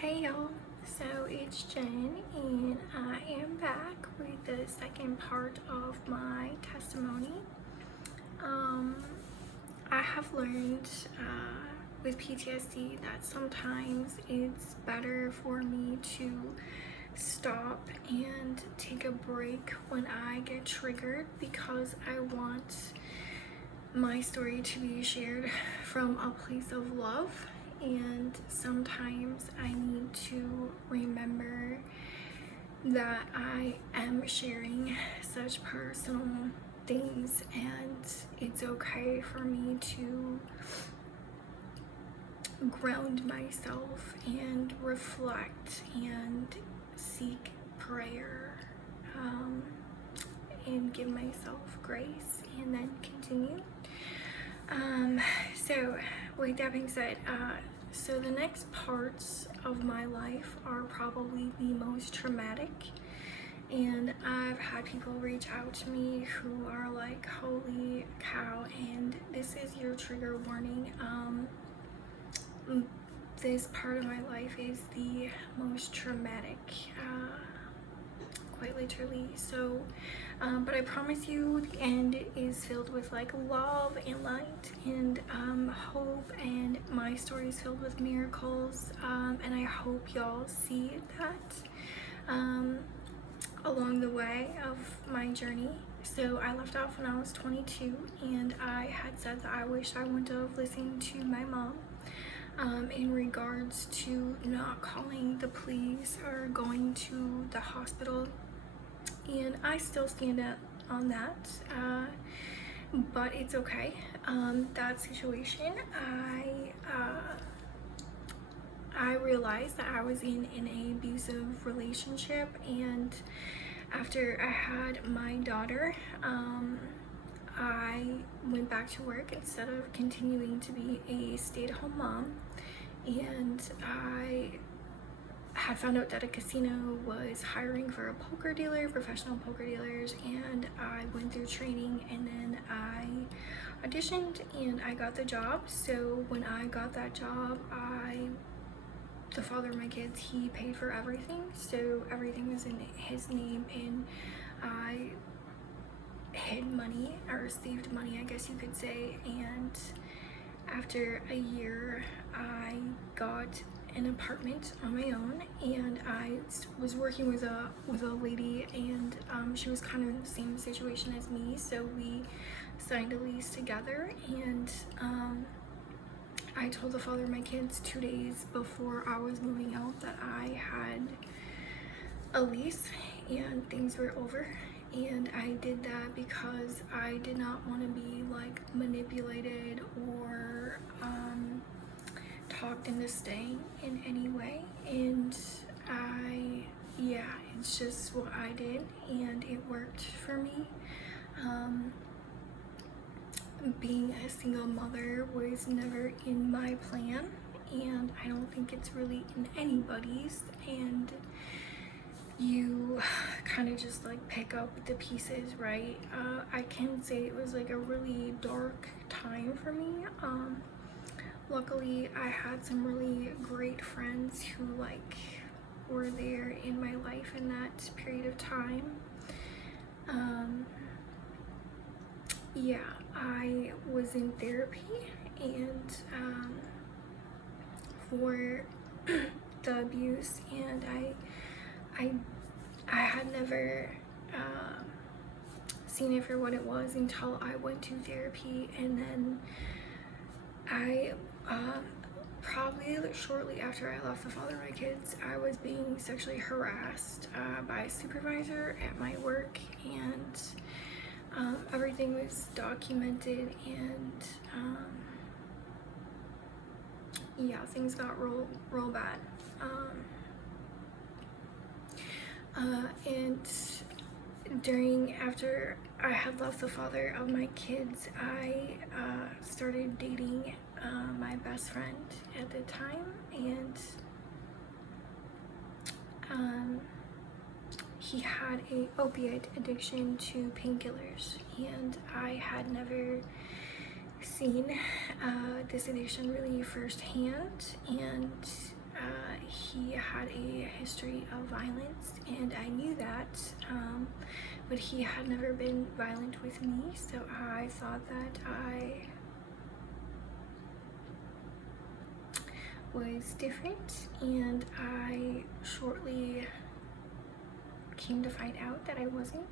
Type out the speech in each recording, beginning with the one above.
Hey y'all, so it's Jen and I am back with the second part of my testimony. Um, I have learned with PTSD that sometimes it's better for me to stop and take a break when I get triggered because I want my story to be shared from a place of love, and sometimes I need to remember that I am sharing such personal things and it's okay for me to ground myself and reflect and seek prayer, um, and give myself grace and then continue. So with that being said, so the next parts of my life are probably the most traumatic, and I've had people reach out to me who are like, holy cow, and this is your trigger warning. This part of my life is the most traumatic, quite literally. So but I promise you the end is filled with like love and light and hope, and my story is filled with miracles, and I hope y'all see that along the way of my journey. So I left off when I was 22, and I had said that I wish I would have listened to my mom in regards to not calling the police or going to the hospital, and I still stand on that, but it's okay. That situation, I realized that I was in an abusive relationship, and after I had my daughter, I went back to work instead of continuing to be a stay-at-home mom, and I had found out that a casino was hiring for a poker dealer, professional poker dealers, and I went through training, and then I auditioned and I got the job. So when I got that job, the father of my kids, he paid for everything, so everything was in his name, and I hid money, or saved money I guess you could say, and after a year I got an apartment on my own, and I was working with a lady, and she was kind of in the same situation as me, so we signed a lease together, and I told the father of my kids 2 days before I was moving out that I had a lease and things were over, and I did that because I did not want to be like manipulated or talked into staying in any way, and it's just what I did, and it worked for me. Being a single mother was never in my plan, and I don't think it's really in anybody's, and you kind of just like pick up the pieces, right? I can say it was like a really dark time for me. Luckily I had some really great friends who like were there in my life in that period of time. Yeah, I was in therapy, and for the abuse, and I had never seen it for what it was until I went to therapy, and then I probably shortly after I left the father of my kids, I was being sexually harassed by a supervisor at my work, and everything was documented, and yeah, things got real bad. And after I had left the father of my kids, I started dating my best friend at the time, and he had a opioid addiction to painkillers, and I had never seen this addiction really firsthand, and he had a history of violence, and I knew that, but he had never been violent with me, so I thought that I was different, and I shortly came to find out that I wasn't.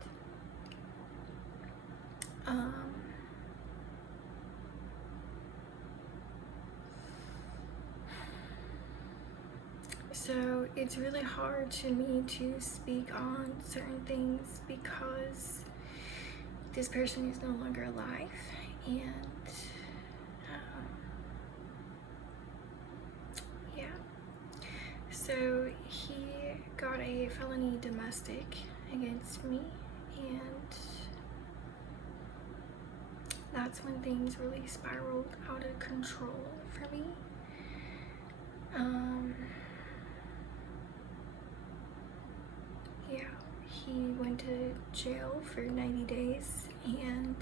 So it's really hard to me to speak on certain things because this person is no longer alive, and yeah. So he got a felony domestic against me, and that's when things really spiraled out of control for me. Yeah, he went to jail for 90 days, and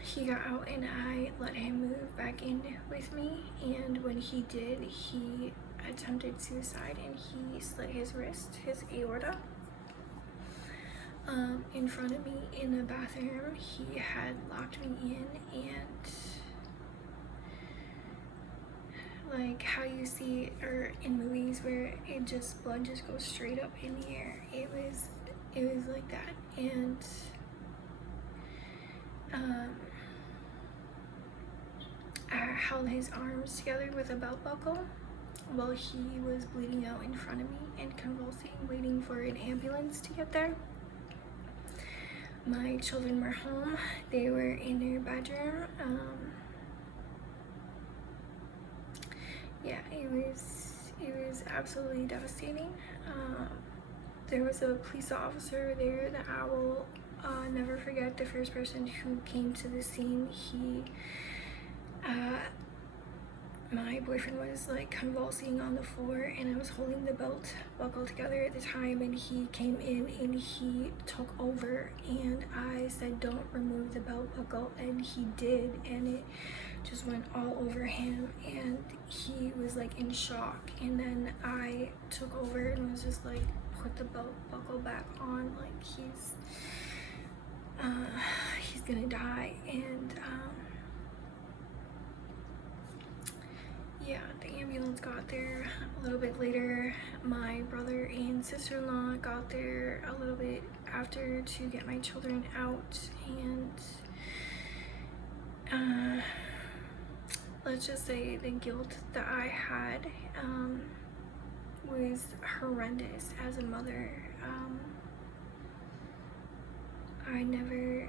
he got out, and I let him move back in with me, and when he did, he attempted suicide, and he slit his wrist, his aorta, in front of me in the bathroom. He had locked me in, and like how you see or in movies where blood just goes straight up in the air, it was like that. And I held his arms together with a belt buckle while he was bleeding out in front of me and convulsing, waiting for an ambulance to get there. My children were home. They were in their bedroom. Yeah, it was absolutely devastating. There was a police officer there that I will never forget. The first person who came to the scene, my boyfriend was like convulsing on the floor, and I was holding the belt buckle together at the time, and he came in and he took over, and I said, "Don't remove the belt buckle," and he did, and it just went all over him, and he was like in shock. And then I took over and was just like, "Put the belt buckle back on, like he's gonna die." And yeah, the ambulance got there a little bit later. My brother and sister-in-law got there a little bit after to get my children out, and let's just say the guilt that I had was horrendous as a mother. I never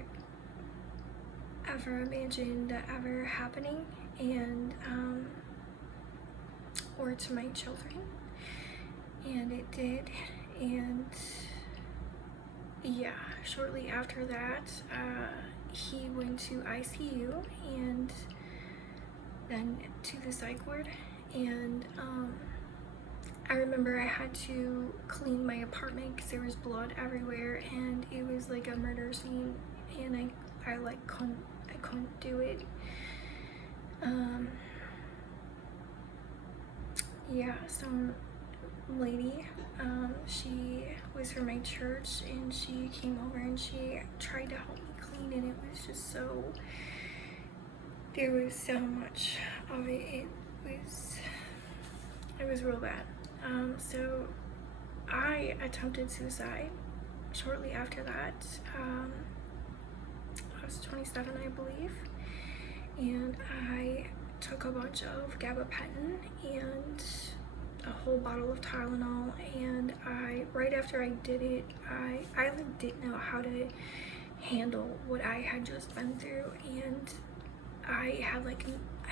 ever imagined that ever happening, and or to my children, and it did. And yeah, shortly after that, he went to ICU and then to the psych ward, and I remember I had to clean my apartment because there was blood everywhere, and it was like a murder scene, and I couldn't do it. Yeah, some lady, she was from my church, and she came over and she tried to help me clean, and it was just so, there was so much of it. It was real bad. So I attempted suicide shortly after that. I was 27, I believe, and I took a bunch of gabapentin and a whole bottle of Tylenol, and right after I did it, I like didn't know how to handle what I had just been through, and I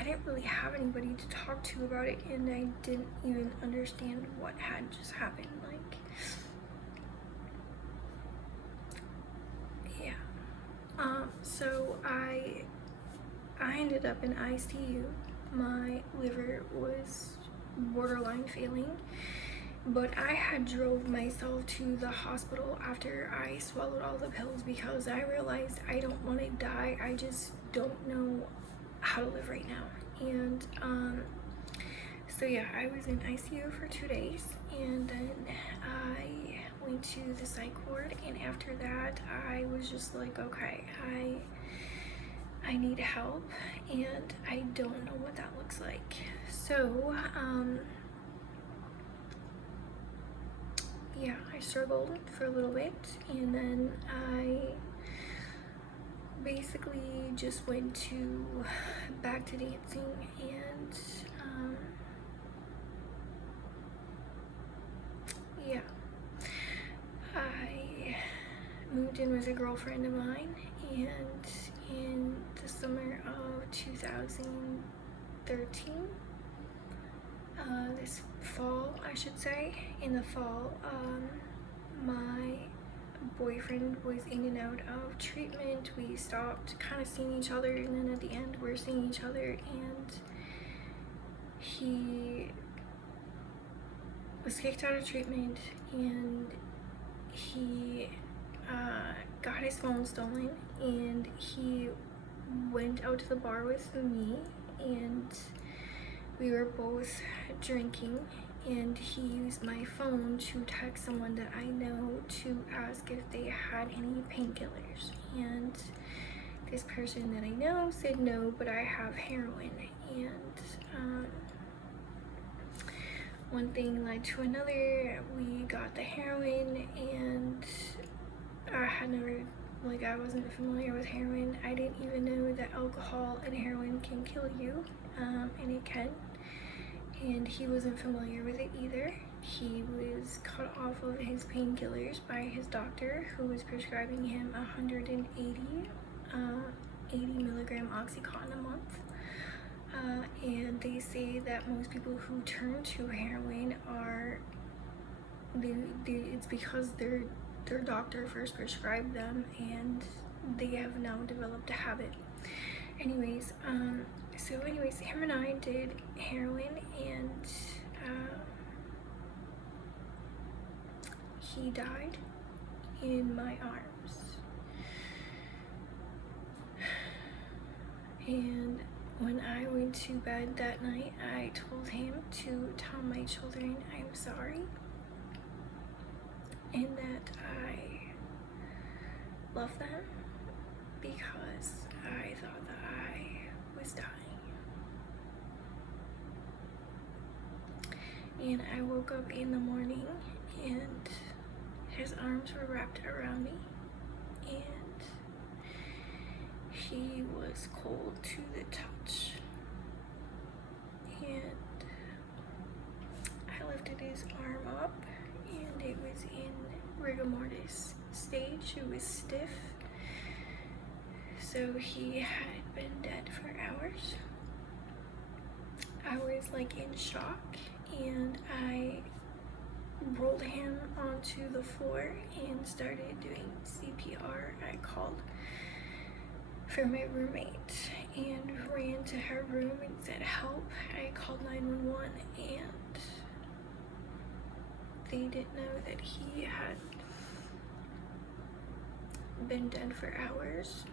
didn't really have anybody to talk to about it, and I didn't even understand what had just happened. Like, yeah. So I ended up in ICU. My liver was borderline failing, but I had drove myself to the hospital after I swallowed all the pills because I realized I don't want to die. I just don't know how to live right now. And So yeah, I was in ICU for 2 days, and then I went to the psych ward, and after that I was just like, okay, I need help, and I don't know what that looks like. So yeah, I struggled for a little bit, and then I basically just went back to dancing, and yeah, I moved in with a girlfriend of mine, and in the summer of 2013, this fall, I should say, in the fall, my boyfriend was in and out of treatment. We stopped kind of seeing each other, and then at the end we're seeing each other, and he was kicked out of treatment, and he got his phone stolen, and he went out to the bar with me, and we were both drinking, and he used my phone to text someone that I know to ask if they had any painkillers, and this person that I know said no, but I have heroin. And one thing led to another. We got the heroin, and I had never, like, I wasn't familiar with heroin. I didn't even know that alcohol and heroin can kill you, and it can. And he wasn't familiar with it either. He was cut off of his painkillers by his doctor, who was prescribing him 80 milligram Oxycontin a month. And they say that most people who turn to heroin are, it's because their doctor first prescribed them, and they have now developed a habit. Anyways, him and I did heroin, and he died in my arms. And when I went to bed that night, I told him to tell my children I'm sorry, and that I love them, because I thought that I was dying. And I woke up in the morning, and his arms were wrapped around me, and he was cold to the touch. And I lifted his arm up, and it was in rigor mortis stage. It was stiff. So he had been dead for hours. I was like in shock, and I rolled him onto the floor and started doing CPR. I called for my roommate and ran to her room and said help. I called 911, and they didn't know that he had been dead for hours.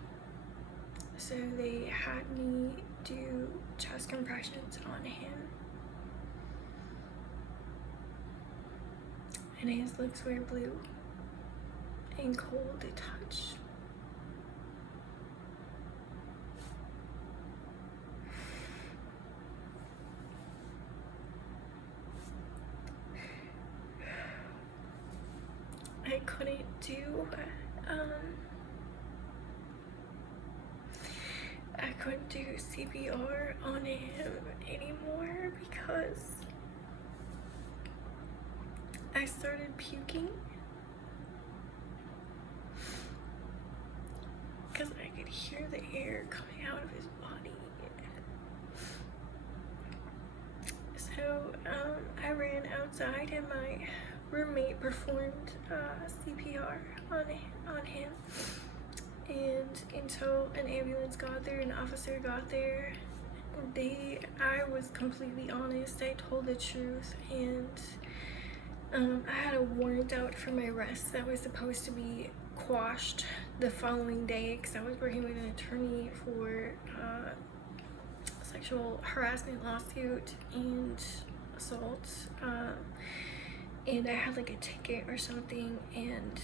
So they had me do chest compressions on him, and his lips were blue and cold to touch. I couldn't do CPR on him anymore because I started puking, because I could hear the air coming out of his body. So I ran outside, and my roommate performed CPR on him, and until an ambulance got there, an officer got there, I was completely honest. I told the truth, and I had a warrant out for my arrest that was supposed to be quashed the following day, because I was working with an attorney for sexual harassment lawsuit, and assault, and I had like a ticket or something, and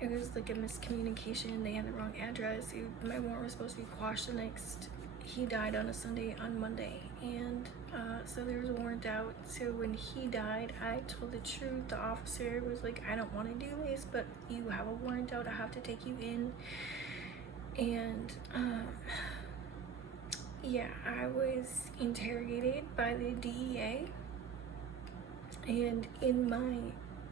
it was like a miscommunication. They had the wrong address. My warrant was supposed to be quashed the next. He died on a Sunday on Monday, and so there was a warrant out. So when he died, I told the truth. The officer was like, I don't want to do this, but you have a warrant out. I have to take you in. And yeah, I was interrogated by the DEA, and in my,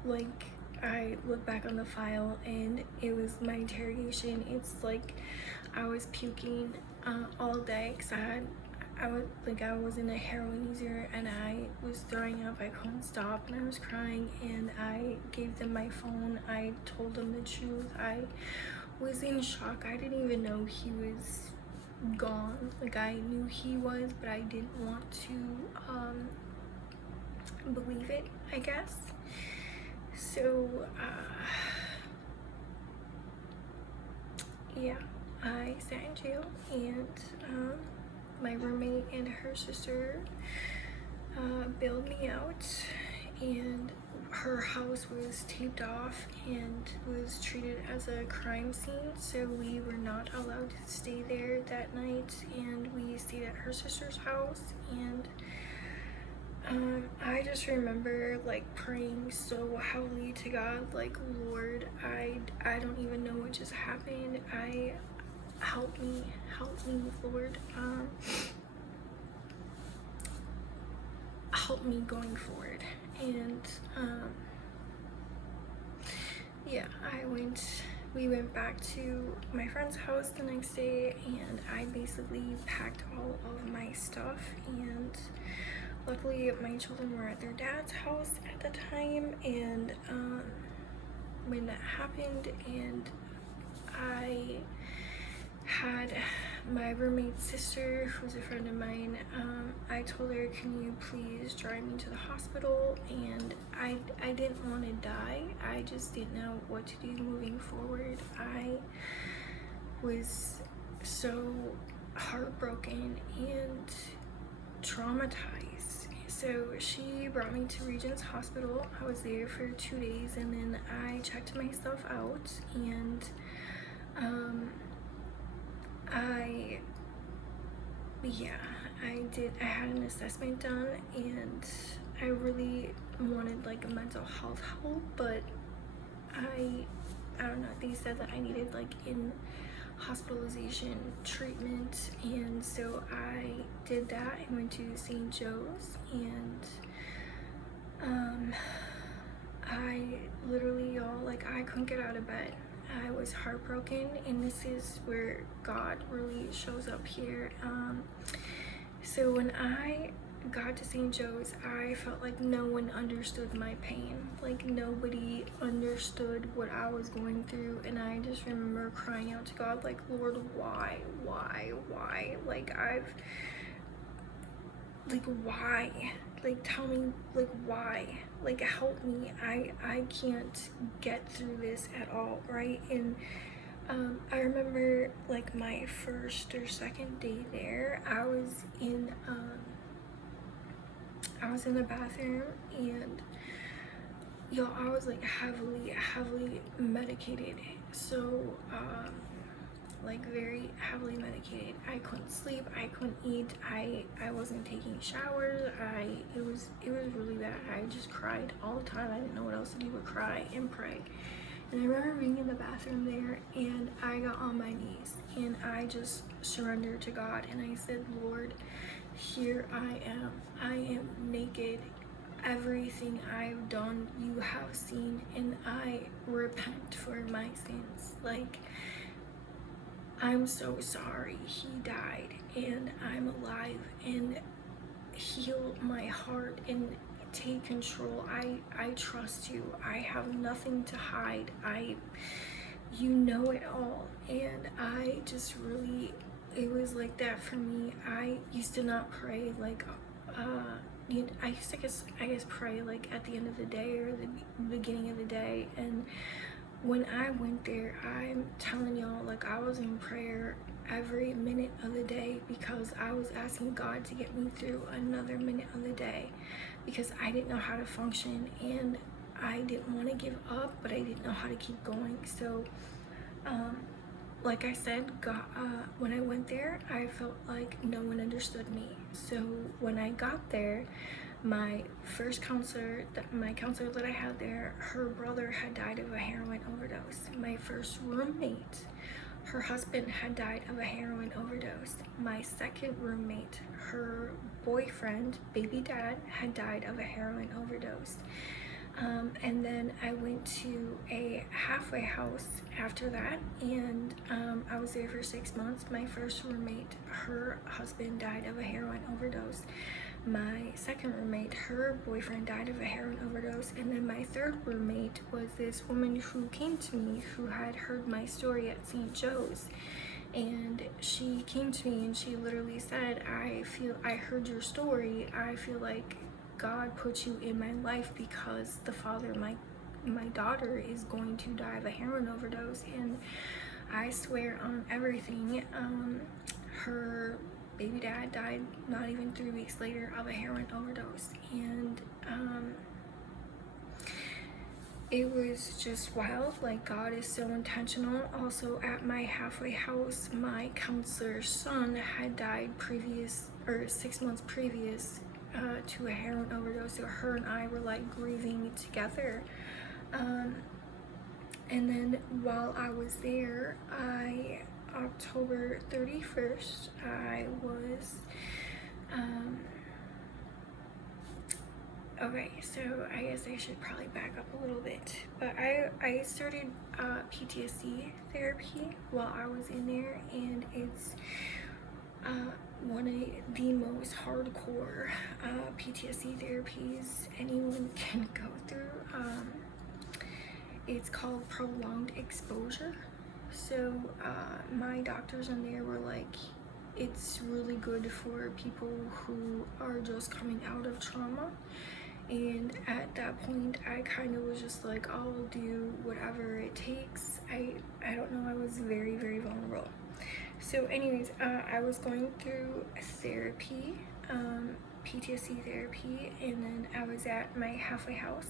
like, I look back on the file and it was my interrogation. It's like I was puking all day because I wasn't a heroin user, and I was throwing up. I couldn't stop, and I was crying, and I gave them my phone. I told them the truth. I was in shock. I didn't even know he was gone. Like, I knew he was, but I didn't want to believe it, I guess. So yeah, I sat in jail, and my roommate and her sister bailed me out, and her house was taped off and was treated as a crime scene, so we were not allowed to stay there that night, and we stayed at her sister's house. And I just remember like praying so heavily to God, like, Lord, I don't even know what just happened. Help me, Lord. Help me going forward. And yeah, we went back to my friend's house the next day, and I basically packed all of my stuff, and luckily my children were at their dad's house at the time. And when that happened, and I had my roommate's sister, who's a friend of mine, I told her, can you please drive me to the hospital? And I didn't want to die. I just didn't know what to do moving forward. I was so heartbroken and traumatized. So she brought me to Regent's Hospital. I was there for 2 days, and then I checked myself out, and I had an assessment done, and I really wanted like a mental health help, but I don't know, they said that I needed like in hospitalization treatment, and so I did that. I went to St. Joe's, and I literally, y'all, like, I couldn't get out of bed. I was heartbroken, and this is where God really shows up here. So when I got to St. Joe's, I felt like no one understood my pain. Like, nobody understood what I was going through, and I just remember crying out to God, like, Lord, why? Why? Like, tell me, like, why? Like, help me. I can't get through this at all, right? And I remember like my first or second day there, I was in the bathroom, and y'all, I was like heavily medicated. So like very heavily medicated. I couldn't sleep, I couldn't eat, I wasn't taking showers. It was really bad. I just cried all the time. I didn't know what else to do but cry and pray. And I remember being in the bathroom there, and I got on my knees, and I just surrendered to God, and I said, Lord, here I am naked. Everything I've done, you have seen, and I repent for my sins. Like, I'm so sorry. He died, and I'm alive, and heal my heart and take control. I trust you. I have nothing to hide. You know it all. And I just really, it was like that for me. I used to not pray like I guess pray like at the end of the day or the beginning of the day. And when I went there, I'm telling y'all, like, I was in prayer every minute of the day because I was asking God to get me through another minute of the day because I didn't know how to function and I didn't want to give up, but I didn't know how to keep going. So like I said, God, when I went there, I felt like no one understood me. So when I got there, my first counselor, my counselor that I had there, her brother had died of a heroin overdose. My first roommate, her husband had died of a heroin overdose. My second roommate, her boyfriend, baby dad, had died of a heroin overdose. And then I went to a halfway house after that, and I was there for 6 months. My first roommate, her husband died of a heroin overdose. My second roommate, her boyfriend died of a heroin overdose. And then my third roommate was this woman who came to me who had heard my story at St. Joe's. And she came to me and she literally said, I heard your story. I feel like God put you in my life because the father of my daughter is going to die of a heroin overdose. And I swear on everything, her baby dad died not even 3 weeks later of a heroin overdose. And it was just wild. Like, God is so intentional. Also, at my halfway house, my counselor's son had died 6 months previous to a heroin overdose. So her and I were like grieving together. And then while I was there, October 31st, I was okay, so I guess I should probably back up a little bit, but I started PTSD therapy while I was in there, and it's one of the most hardcore PTSD therapies anyone can go through. It's called prolonged exposure. So my doctors in there were like, it's really good for people who are just coming out of trauma. And at that point, I kind of was just like, I'll do whatever it takes. I don't know, I was very, very vulnerable. So anyways, I was going through therapy, PTSD therapy, and then I was at my halfway house.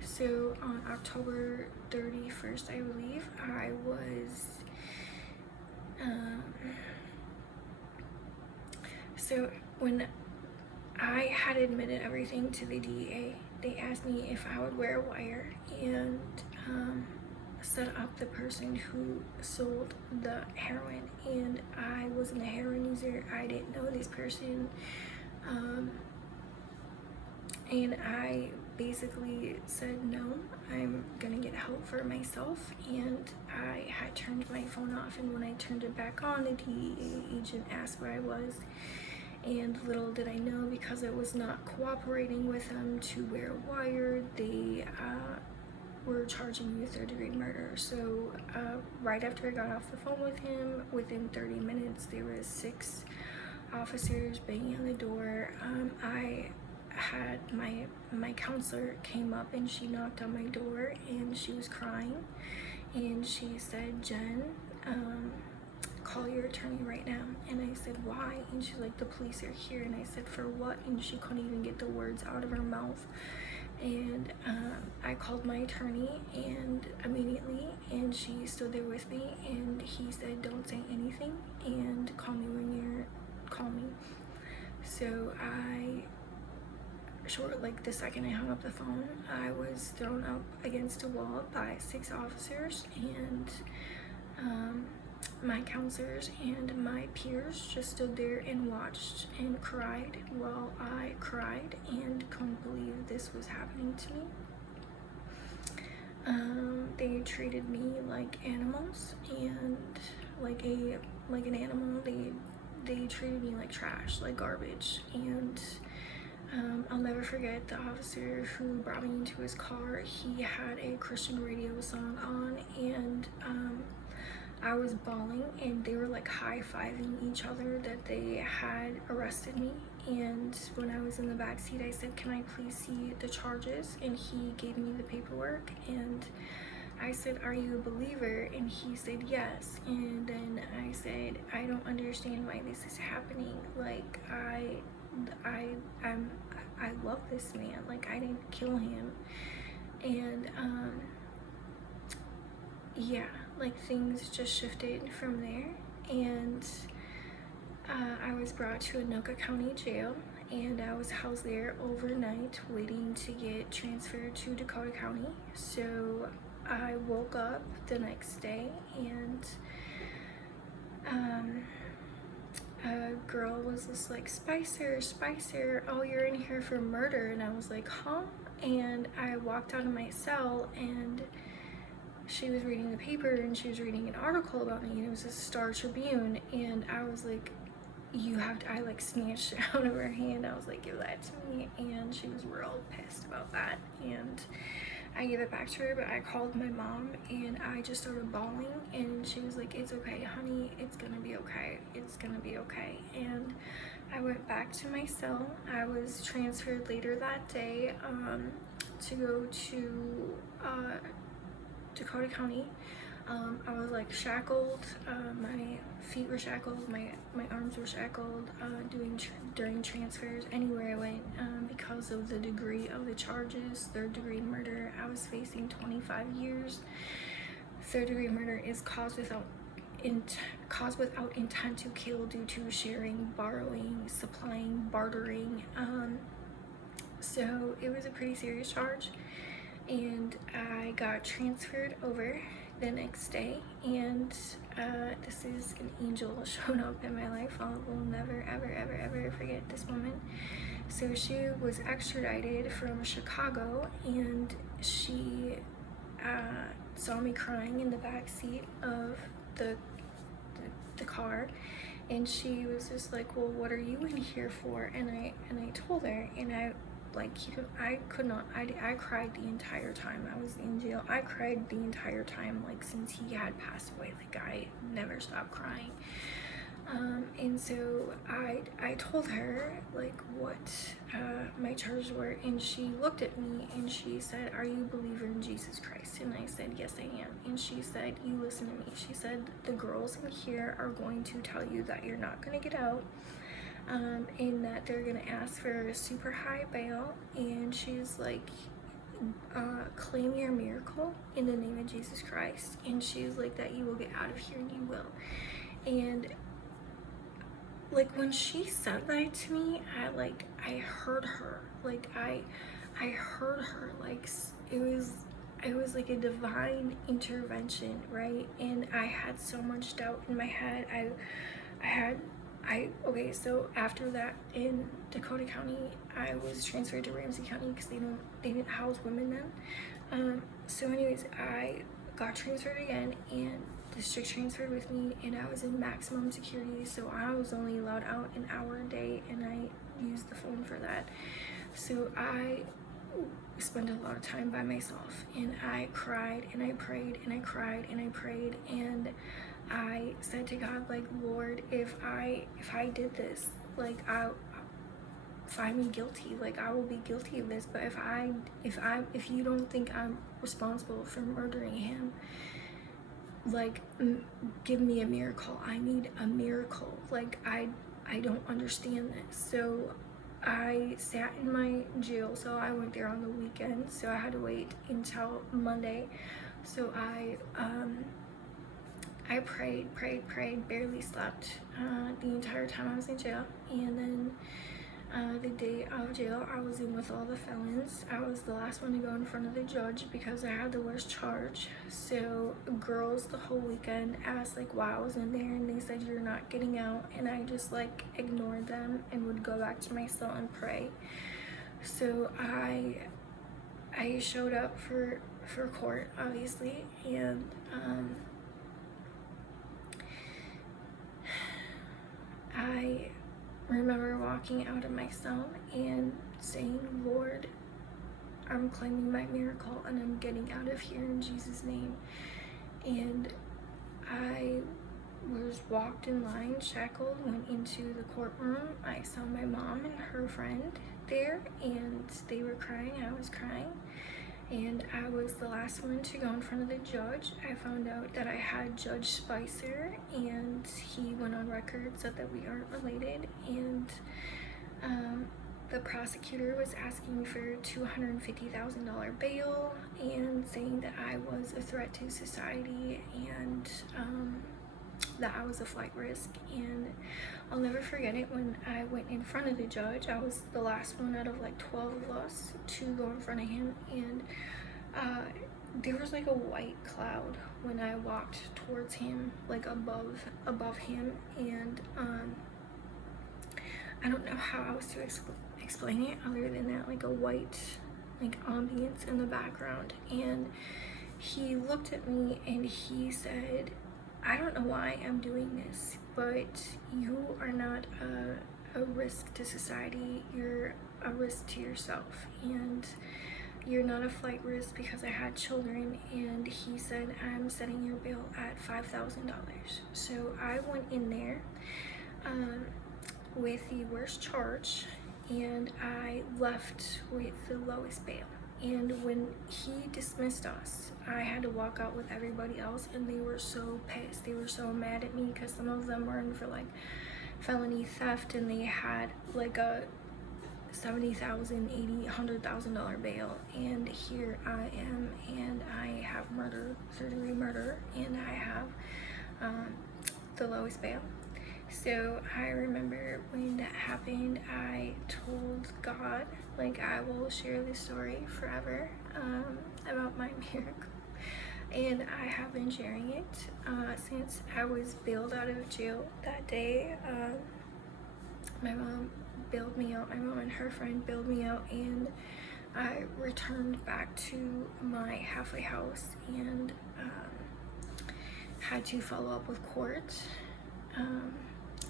So on October 31st, I believe, I was, so when I had admitted everything to the DEA, they asked me if I would wear a wire and set up the person who sold the heroin. And I wasn't a heroin user. I didn't know this person. And I basically said, no, I'm gonna get help for myself. And I had turned my phone off, and when I turned it back on, the DEA agent asked where I was. And little did I know, because I was not cooperating with them to wear a wire, they were charging me with third-degree murder. So right after I got off the phone with him, within 30 minutes, there was 6 officers banging on the door. I had my counselor came up and she knocked on my door and she was crying, and she said, Jen, call your attorney right now. And I said, why? And she's like, the police are here. And I said, for what? And she couldn't even get the words out of her mouth. And I called my attorney and immediately, and she stood there with me, and he said, don't say anything and call me when you're call me. So like the second I hung up the phone, I was thrown up against a wall by 6 officers, and my counselors and my peers just stood there and watched and cried while I cried and couldn't believe this was happening to me. They treated me like animals, and like an animal. They treated me like trash, like garbage. And I'll never forget the officer who brought me into his car. He had a Christian radio song on, and I was bawling, and they were like high-fiving each other that they had arrested me. And when I was in the back seat, I said, can I please see the charges? And he gave me the paperwork, and I said, "Are you a believer?" And he said, "Yes." And then I said, "I don't understand why this is happening. Like, I'm, I love this man. Like, I didn't kill him." And, yeah, like things just shifted from there. And I was brought to Anoka County Jail, and I was housed there overnight waiting to get transferred to Dakota County. So I woke up the next day, and a girl was just like, Spicer, oh, you're in here for murder." And I was like, "Huh?" And I walked out of my cell, and she was reading the paper, and she was reading an article about me, and it was a Star Tribune. And I was like, "You have to," I like snatched it out of her hand. I was like, "Give that to me." And she was real pissed about that, and I gave it back to her. But I called my mom, and I just started bawling, and she was like, "It's okay, honey, it's gonna be okay, it's gonna be okay." And I went back to my cell. I was transferred later that day to go to Dakota County. I was like shackled, my feet were shackled, my arms were shackled, during transfers anywhere I went, because of the degree of the charges. Third degree murder, I was facing 25 years. Third degree murder is caused without intent to kill due to sharing, borrowing, supplying, bartering. So it was a pretty serious charge, and I got transferred over the next day. And this is an angel showing up in my life. I will never ever forget this moment. So she was extradited from Chicago, and she saw me crying in the back seat of the car, and she was just like, "Well, what are you in here for?" And I told her, and I could not, I cried the entire time I was in jail. I cried the entire time, like, since he had passed away. Like, I never stopped crying. And so I told her like what my charges were, and she looked at me and she said, "Are you a believer in Jesus Christ?" And I said, "Yes, I am." And she said, "You listen to me." She said, "The girls in here are going to tell you that you're not going to get out, and that they're going to ask for a super high bail." And she's like, "Claim your miracle in the name of Jesus Christ." And she's like, "That you will get out of here, and you will." And like, when she said that to me, I heard her. Like, I heard her. Like, it was like a divine intervention, right? And I had so much doubt in my head. Okay, so after that, in Dakota County, I was transferred to Ramsey County because they didn't house women then. So anyways, I got transferred again, and the district transferred with me, and I was in maximum security, so I was only allowed out an hour a day, and I used the phone for that. So I spent a lot of time by myself, and I cried, and I prayed, and I cried, and I prayed, and I said to God, like, "Lord, if I did this, like, I find me guilty. Like, I will be guilty of this. But if you don't think I'm responsible for murdering him, like, give me a miracle. I need a miracle. Like, I don't understand this." So I sat in my jail cell. I went there on the weekend, so I had to wait until Monday. So I prayed, barely slept the entire time I was in jail. And then the day of jail, I was in with all the felons. I was the last one to go in front of the judge because I had the worst charge. So girls the whole weekend asked like why I was in there, and they said, "You're not getting out." And I just like ignored them and would go back to my cell and pray. So I showed up for court, obviously, and I remember walking out of my cell and saying, "Lord, I'm claiming my miracle, and I'm getting out of here in Jesus' name." And I was walked in line, shackled, went into the courtroom. I saw my mom and her friend there, and they were crying. I was crying. and I was the last one to go in front of the judge. I found out that I had Judge Spicer, and he went on record, said that we aren't related, and the prosecutor was asking for $250,000 bail and saying that I was a threat to society and that I was a flight risk. And I'll never forget it, when I went in front of the judge, I was the last one out of like 12 of us to go in front of him, and there was like a white cloud when I walked towards him, like above him, and I don't know how else to explain it other than that, like a white like ambience in the background. And he looked at me and he said, I don't know why I'm doing this, but you are not a risk to society, you're a risk to yourself, and you're not a flight risk because I had children. And he said, I'm setting your bill at $5,000. So I went in there with the worst charge, and I left with the lowest bail. And when he dismissed us, I had to walk out with everybody else, and they were so pissed. They were so mad at me because some of them were in for like felony theft, and they had like a $70,000, $80,000, $100,000 bail. And here I am, and I have murder, third-degree murder, and I have the lowest bail. So I remember when that happened, I told God, like, I will share this story forever about my miracle. And I have been sharing it since I was bailed out of jail that day. My mom bailed me out, my mom and her friend bailed me out, and I returned back to my halfway house and had to follow up with court.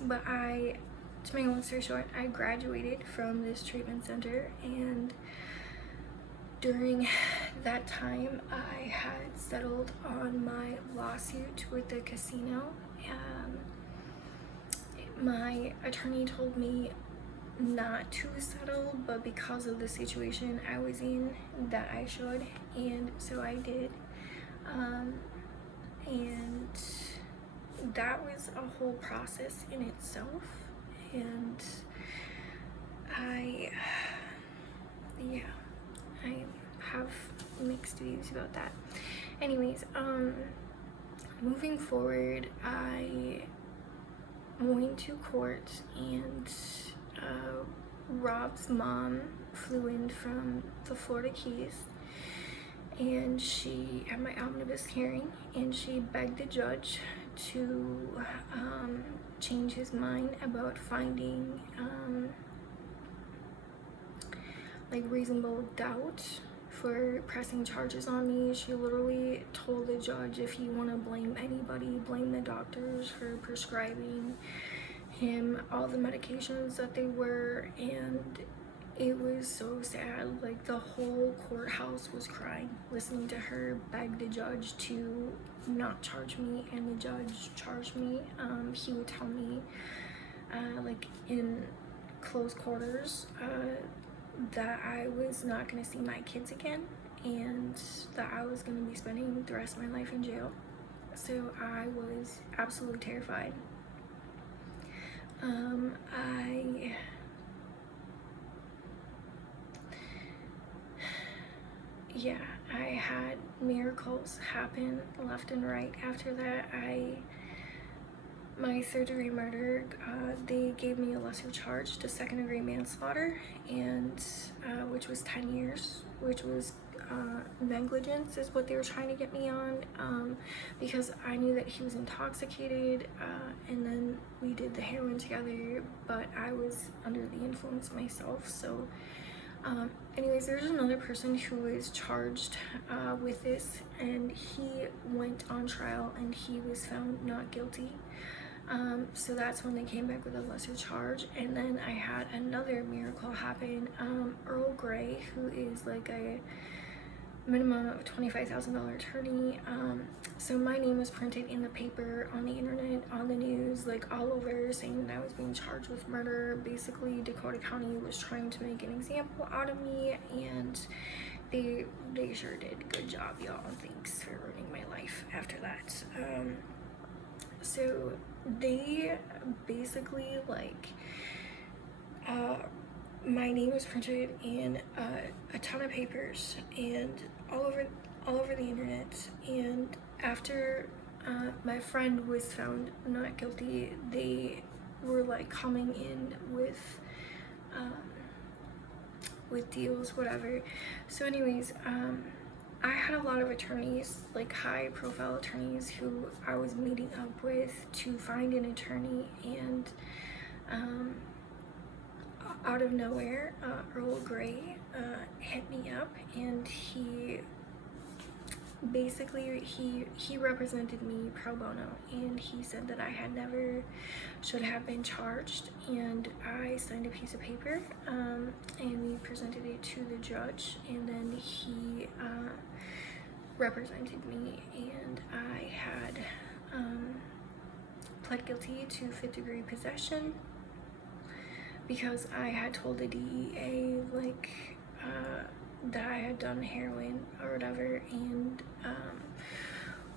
But to make a long story short, I graduated from this treatment center, and during that time I had settled on my lawsuit with the casino. My attorney told me not to settle, but because of the situation I was in, that I should, and so I did. And that was a whole process in itself, and I have mixed views about that. Anyways, moving forward, I went to court, and Rob's mom flew in from the Florida Keys, and she had my omnibus hearing, and she begged the judge to change his mind about finding like reasonable doubt for pressing charges on me. She literally told the judge, if you want to blame anybody, blame the doctors for prescribing him all the medications that they were. And it was so sad. Like, the whole courthouse was crying listening to her beg the judge to not charge me, and the judge charged me. He would tell me like in close quarters that I was not going to see my kids again, and that I was going to be spending the rest of my life in jail. So I was absolutely terrified. I had miracles happen left and right after that. My third-degree murder, they gave me a lesser charge to second-degree manslaughter, and which was 10 years, which was negligence is what they were trying to get me on, because I knew that he was intoxicated, and then we did the heroin together, but I was under the influence myself. So anyways, there's another person who was charged with this, and he went on trial and he was found not guilty. So that's when they came back with a lesser charge. And then I had another miracle happen. Earl Grey, who is like a minimum of $25,000 attorney. So my name was printed in the paper, on the internet, on the news, like all over, saying that I was being charged with murder. Basically, Dakota County was trying to make an example out of me, and they sure did. Good job, y'all. Thanks for ruining my life after that. So they basically like my name was printed in a ton of papers and all over the internet. And after my friend was found not guilty, they were like coming in with deals, whatever. So anyways, I had a lot of attorneys, like high profile attorneys, who I was meeting up with to find an attorney. And out of nowhere, Earl Grey hit me up, and he basically he represented me pro bono, and he said that I had never should have been charged. And I signed a piece of paper, and we presented it to the judge, and then he represented me, and I had pled guilty to 5th degree possession because I had told the DEA like that I had done heroin or whatever, and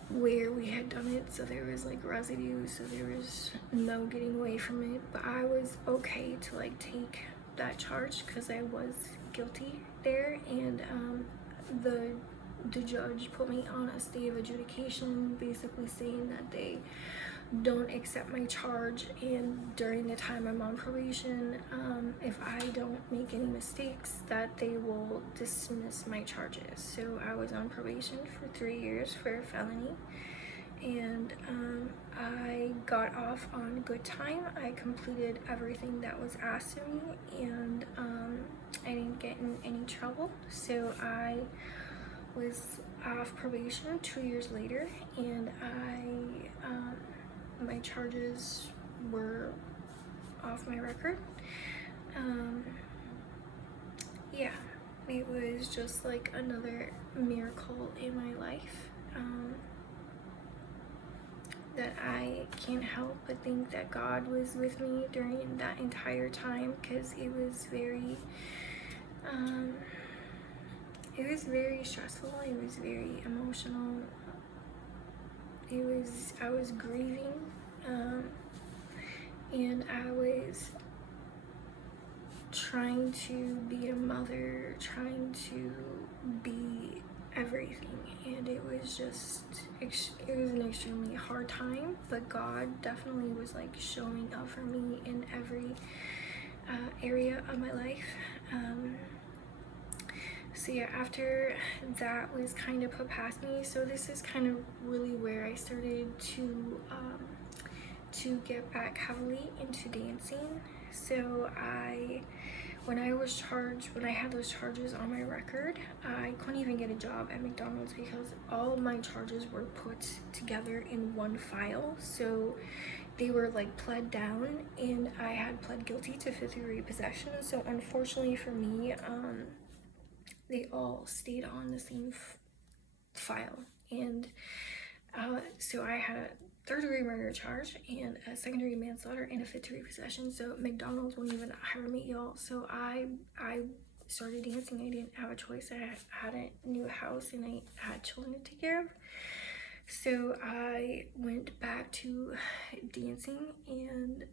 where we had done it, so there was like residue, so there was no getting away from it. But I was okay to like take that charge because I was guilty there. And the judge put me on a stay of adjudication, basically saying that they don't accept my charge, and during the time I'm on probation, if I don't make any mistakes, that they will dismiss my charges. So I was on probation for 3 years for a felony, and I got off on good time. I completed everything that was asked of me, and I didn't get in any trouble. So I was off probation 2 years later, and my charges were off my record. Yeah, it was just like another miracle in my life, that I can't help but think that God was with me during that entire time, because it was very stressful. It was very emotional. I was grieving, and I was trying to be a mother, trying to be everything, and it was an extremely hard time. But God definitely was like showing up for me in every area of my life. So yeah, after that was kind of put past me, so this is kind of really where I started to get back heavily into dancing. So when I had those charges on my record, I couldn't even get a job at McDonald's because all of my charges were put together in one file. So they were like pled down, and I had pled guilty to 5th degree possession. So unfortunately for me, they all stayed on the same file. And so I had a 3rd degree murder charge and a 2nd degree manslaughter and a 5th degree possession. So McDonald's wouldn't even hire me, y'all. So I started dancing. I didn't have a choice. I had a new house and I had children to take care of. So I went back to dancing, and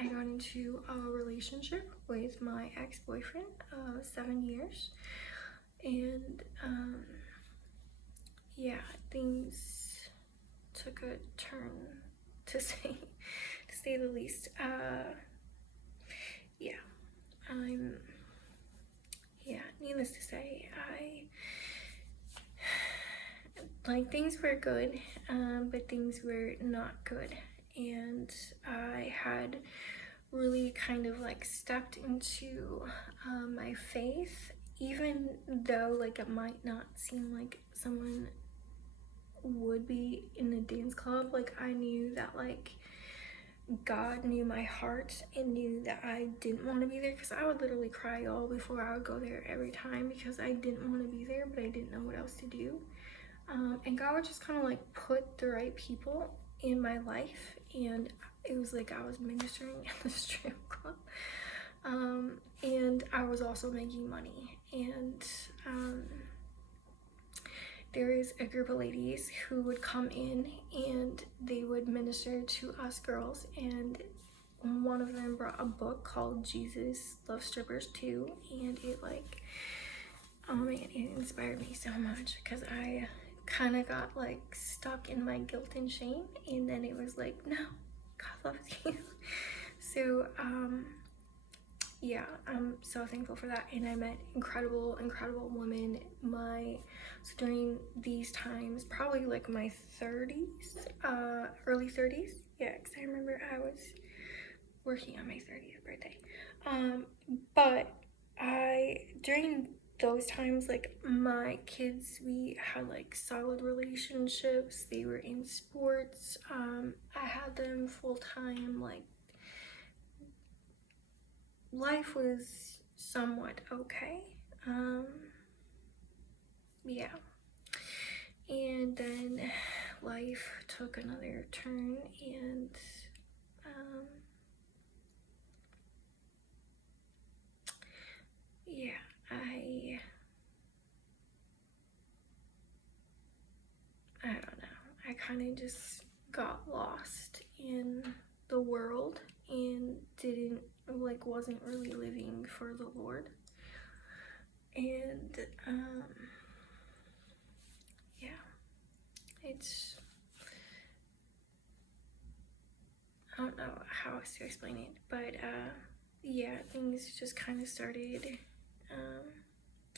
I got into a relationship with my ex-boyfriend of 7 years, and yeah, things took a turn, to say the least. Needless to say, things were good, but things were not good, and I had really kind of like stepped into my faith, even though like it might not seem like someone would be in a dance club. Like I knew that like God knew my heart and knew that I didn't want to be there, because I would literally cry all before I would go there every time because I didn't want to be there, but I didn't know what else to do. And God would just kind of like put the right people in my life, and it was like I was ministering at the strip club. And I was also making money, and there is a group of ladies who would come in and they would minister to us girls, and one of them brought a book called Jesus Loves Strippers Too, and it like, oh man, it inspired me so much, because I kind of got like stuck in my guilt and shame, and then it was like, no, God loves you. So yeah, I'm so thankful for that, and I met incredible women. So during these times, probably like my 30s, early 30s, yeah, because I remember I was working on my 30th birthday. But during those times, like my kids, we had like solid relationships. They were in sports. I had them full time. Like, life was somewhat okay. Yeah. And then life took another turn, and yeah, I don't know. I kind of just got lost in the world and wasn't really living for the Lord. And yeah, it's, I don't know how else to explain it, but yeah, things just kind of started.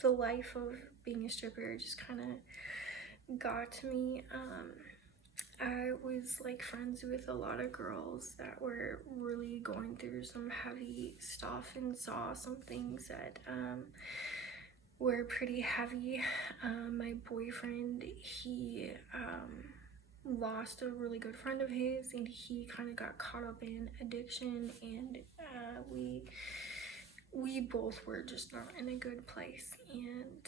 The life of being a stripper just kind of got to me. I was like friends with a lot of girls that were really going through some heavy stuff, and saw some things that were pretty heavy. My boyfriend, he lost a really good friend of his, and he kind of got caught up in addiction, and we both were just not in a good place, and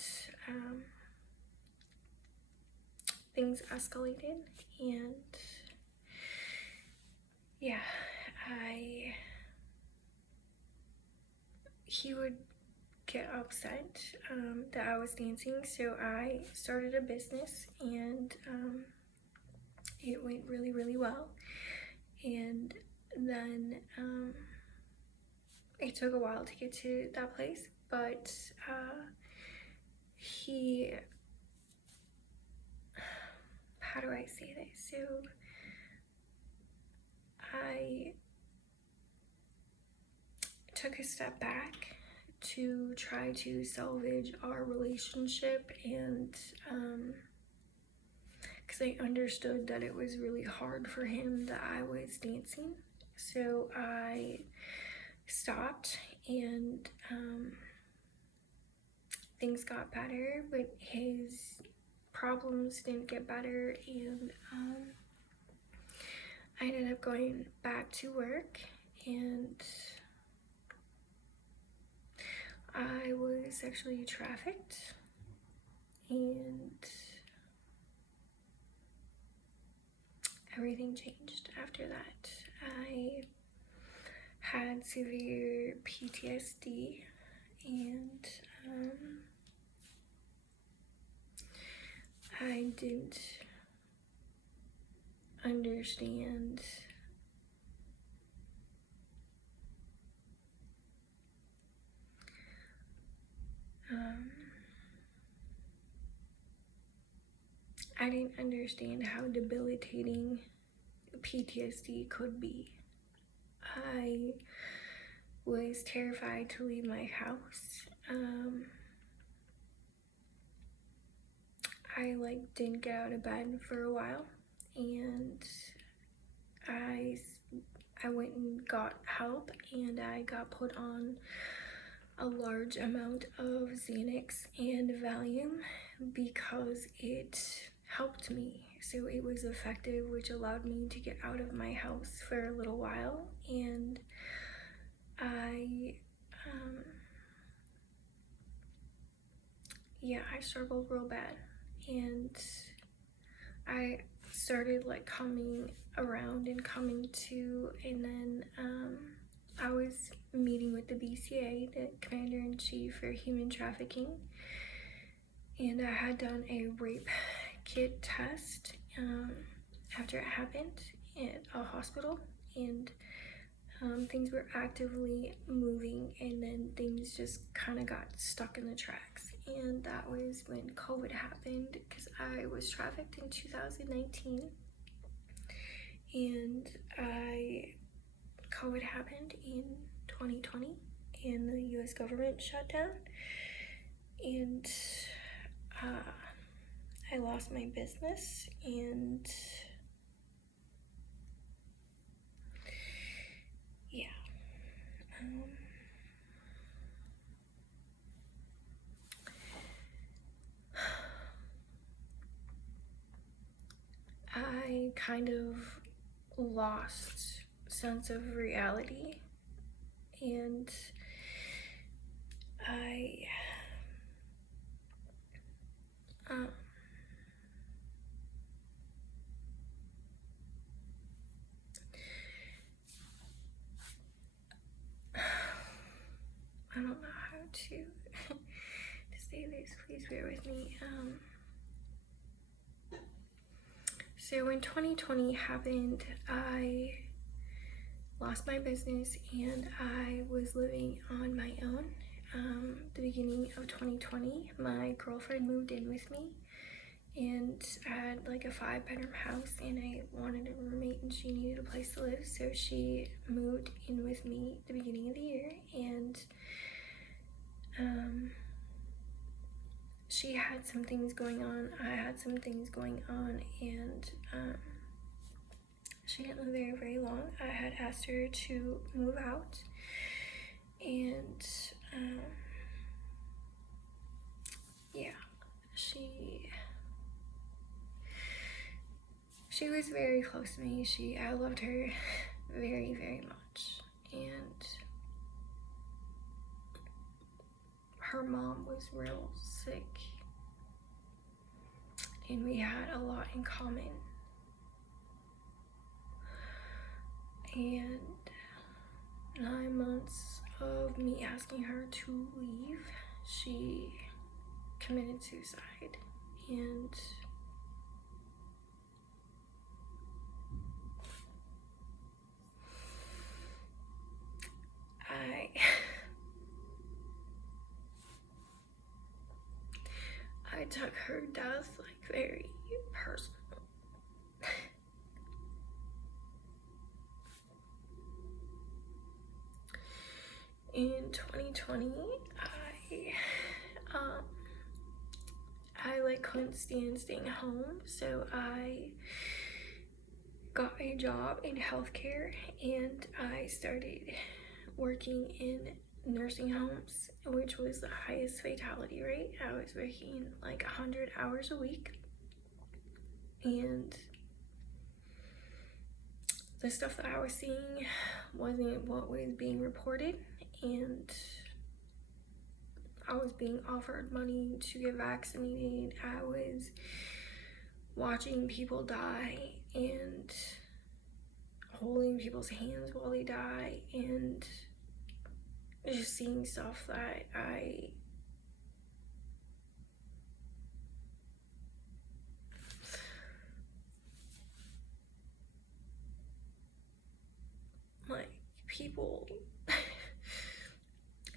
things escalated, and yeah, he would get upset that I was dancing, so I started a business, and it went really well. And then it took a while to get to that place, but he, how do I say this? So I took a step back to try to salvage our relationship, and because I understood that it was really hard for him that I was dancing. So I stopped, and things got better, but his problems didn't get better, and I ended up going back to work, and I was sexually trafficked, and everything changed after that. I had severe PTSD, and I didn't understand how debilitating PTSD could be. I was terrified to leave my house. I didn't get out of bed for a while, and I went and got help, and I got put on a large amount of Xanax and Valium, because it helped me. So it was effective, which allowed me to get out of my house for a little while. And I struggled real bad, and I started like coming around and coming to, and then I was meeting with the BCA, the Commander-in-Chief for Human Trafficking, and I had done a rape kit test after it happened at a hospital, and things were actively moving, and then things just kind of got stuck in the tracks. And that was when COVID happened, because I was trafficked in 2019, and COVID happened in 2020, and the US government shut down, and I lost my business, and yeah. I kind of lost sense of reality, and I don't know how to say this, please bear with me. So when 2020 happened, I lost my business, and I was living on my own. The beginning of 2020, my girlfriend moved in with me, and I had like a 5-bedroom house, and I wanted a roommate, and she needed a place to live, so she moved in with me at the beginning of the year. And she had some things going on, I had some things going on, and she didn't live there very long. I had asked her to move out, and she was very close to me. I loved her very, very much, and her mom was real sick, and we had a lot in common. And 9 months of me asking her to leave, she committed suicide. And I took her death like very personal. In 2020, I like couldn't stand staying home, so I got a job in healthcare, and I started working in nursing homes, which was the highest fatality rate. I was working like 100 hours a week, and the stuff that I was seeing wasn't what was being reported, and I was being offered money to get vaccinated. I was watching people die and holding people's hands while they die, and just seeing stuff that I like, people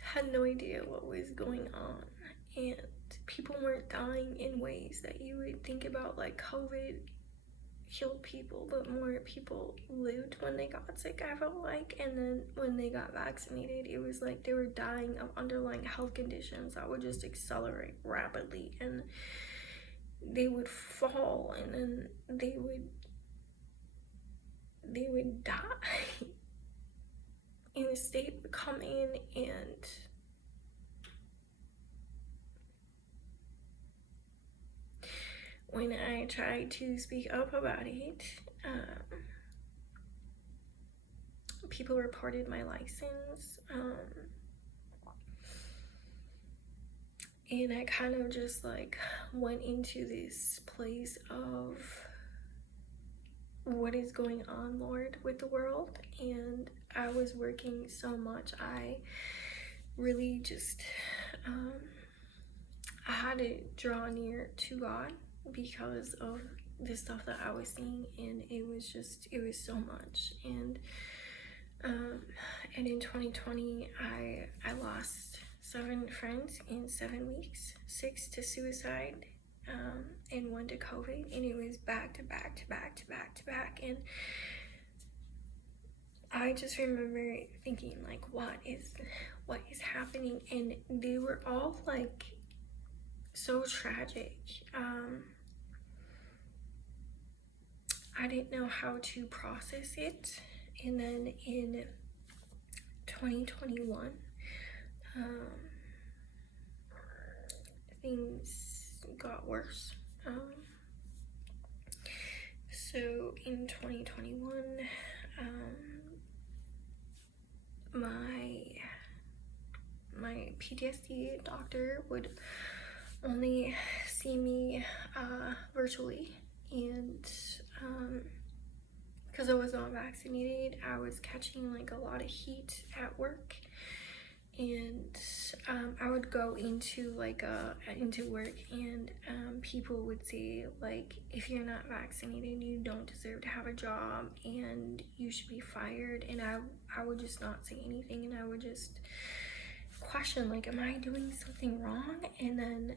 had no idea what was going on, and people weren't dying in ways that you would think about. Like, COVID killed people, but more people lived when they got sick, I felt like. And then when they got vaccinated, it was like they were dying of underlying health conditions that would just accelerate rapidly, and they would fall, and then they would die. And the state would come in, and when I tried to speak up about it. People reported my license, and I kind of just like went into this place of what is going on, Lord, with the world. And I was working so much, I really just I had to draw near to God because of the stuff that I was seeing, and it was so much. And in 2020 I lost 7 friends in 7 weeks, 6 to suicide, and 1 to COVID, and it was back to back to back to back to back. And I just remember thinking, like, what is happening? And they were all like so tragic. I didn't know how to process it. And then in 2021, things got worse. So in 2021, my PTSD doctor would only see me virtually, and because I was not vaccinated, I was catching like a lot of heat at work, and I would go into work, and people would say, like, if you're not vaccinated, you don't deserve to have a job and you should be fired. And I would just not say anything, and I would just question, like, am I doing something wrong? And then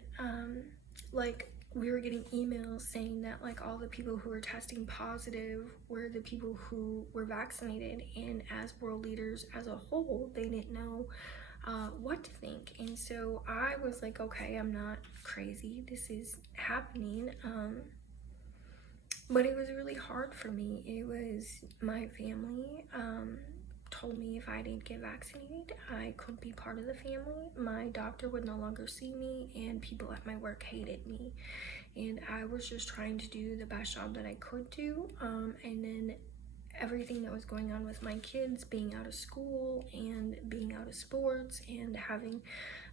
like, we were getting emails saying that like all the people who were testing positive were the people who were vaccinated, and as world leaders as a whole, they didn't know what to think. And so I was like, okay, I'm not crazy, this is happening. But it was really hard for me. It was my family told me if I didn't get vaccinated, I couldn't be part of the family. My doctor would no longer see me, and people at my work hated me. And I was just trying to do the best job that I could do. And then everything that was going on with my kids being out of school and being out of sports and having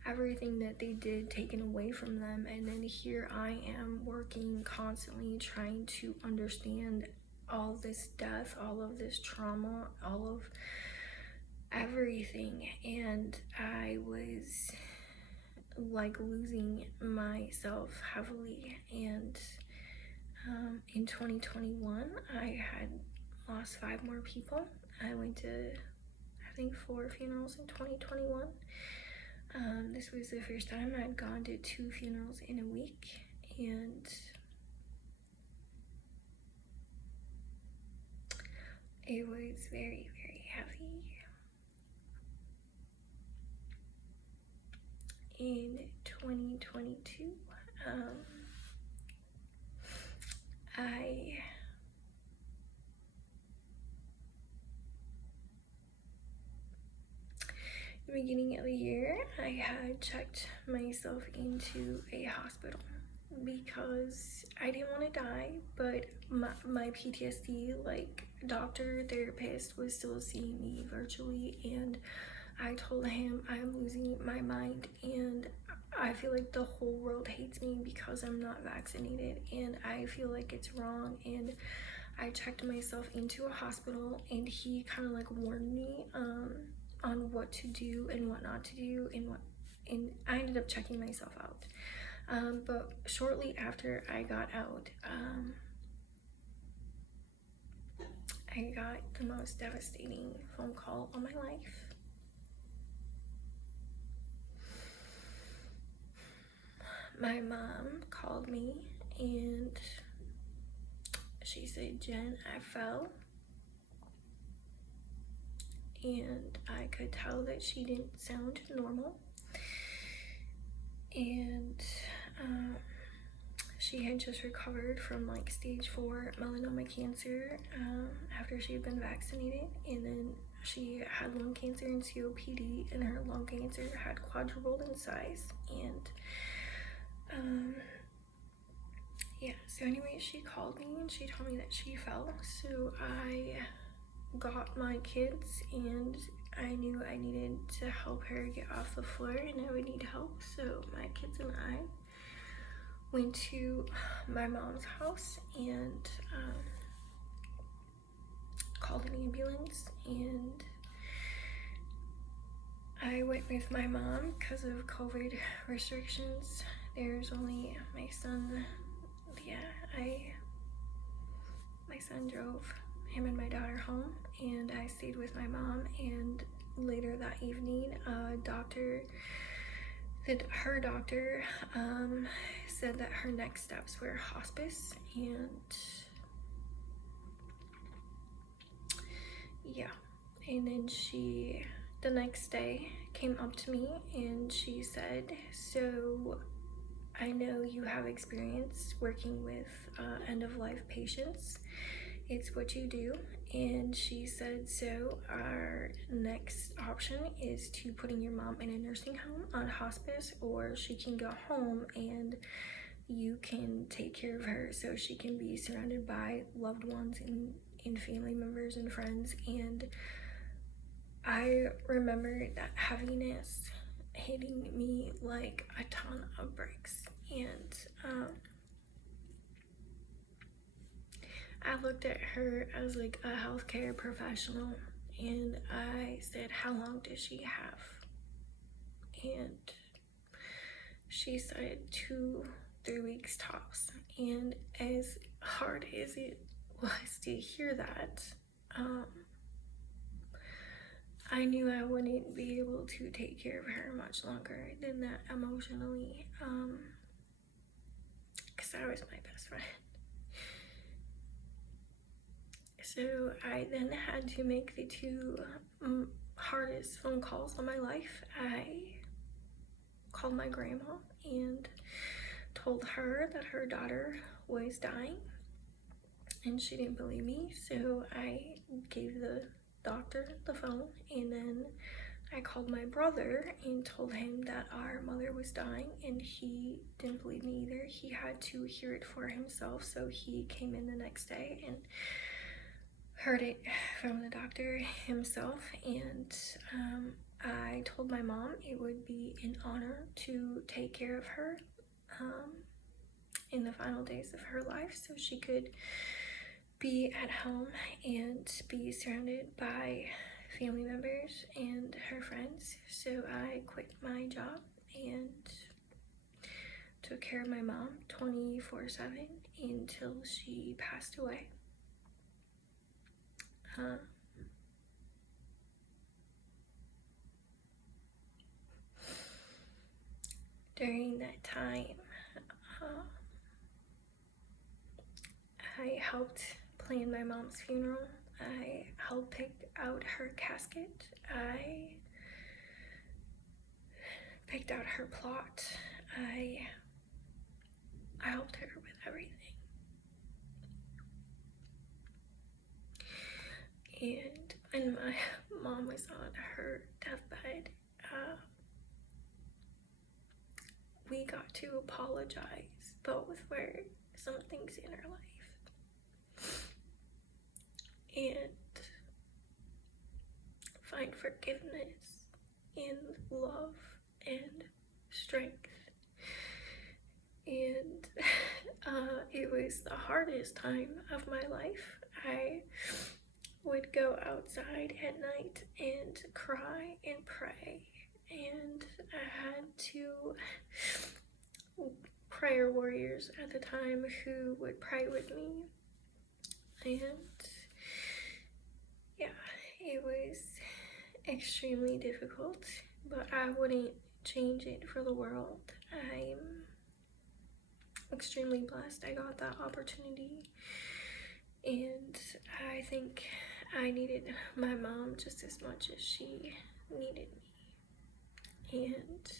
everything that they did taken away from them. And then here I am working constantly, trying to understand all this death, all of this trauma, all of everything. And I was like losing myself heavily. And in 2021, I had lost 5 more people. I went to, I think, 4 funerals in 2021. This was the first time I'd gone to 2 funerals in a week, and it was very, very heavy. In 2022, the beginning of the year, I had checked myself into a hospital because I didn't want to die, but my PTSD, like, doctor, therapist was still seeing me virtually, and I told him I'm losing my mind, and I feel like the whole world hates me because I'm not vaccinated, and I feel like it's wrong. And I checked myself into a hospital, and he kind of like warned me on what to do and what not to do, and I ended up checking myself out. But shortly after I got out, I got the most devastating phone call of my life. My mom called me, and she said, Jen, I fell. And I could tell that she didn't sound normal. And she had just recovered from like stage 4 melanoma cancer after she had been vaccinated. And then she had lung cancer and COPD, and her lung cancer had quadrupled in size. And yeah, so anyway, she called me and she told me that she fell. So I got my kids and I knew I needed to help her get off the floor and I would need help. So my kids and I went to my mom's house and called an ambulance, and I went with my mom because of COVID restrictions. There's only my son. Yeah, my son drove him and my daughter home, and I stayed with my mom. And later that evening, her doctor said that her next steps were hospice, and yeah, and then the next day came up to me and she said, so I know you have experience working with end-of-life patients. It's what you do. And she said, so our next option is to putting your mom in a nursing home on hospice, or she can go home and you can take care of her so she can be surrounded by loved ones and family members and friends. And I remember that heaviness hitting me like a ton of bricks. And I looked at her as like a healthcare professional and I said, how long does she have? And she said 2-3 weeks tops. And as hard as it was to hear that, I knew I wouldn't be able to take care of her much longer than that emotionally, because I was my best friend. So I then had to make the two hardest phone calls of my life. I called my grandma and told her that her daughter was dying, and she didn't believe me, so I gave the doctor the phone, and then I called my brother and told him that our mother was dying, and he didn't believe me either. He had to hear it for himself, so he came in the next day and heard it from the doctor himself. And I told my mom it would be an honor to take care of her in the final days of her life, so she could be at home and be surrounded by family members and her friends. So I quit my job and took care of my mom 24/7 until she passed away. During that time, I helped plan my mom's funeral. I helped pick out her casket. I picked out her plot. I helped her with everything. And when my mom was on her deathbed, we got to apologize both for some things in our life and find forgiveness and love and strength. And it was the hardest time of my life. I would go outside at night and cry and pray, and I had two prayer warriors at the time who would pray with me. And yeah, it was extremely difficult, but I wouldn't change it for the world. I'm extremely blessed I got that opportunity, and I think I needed my mom just as much as she needed me. And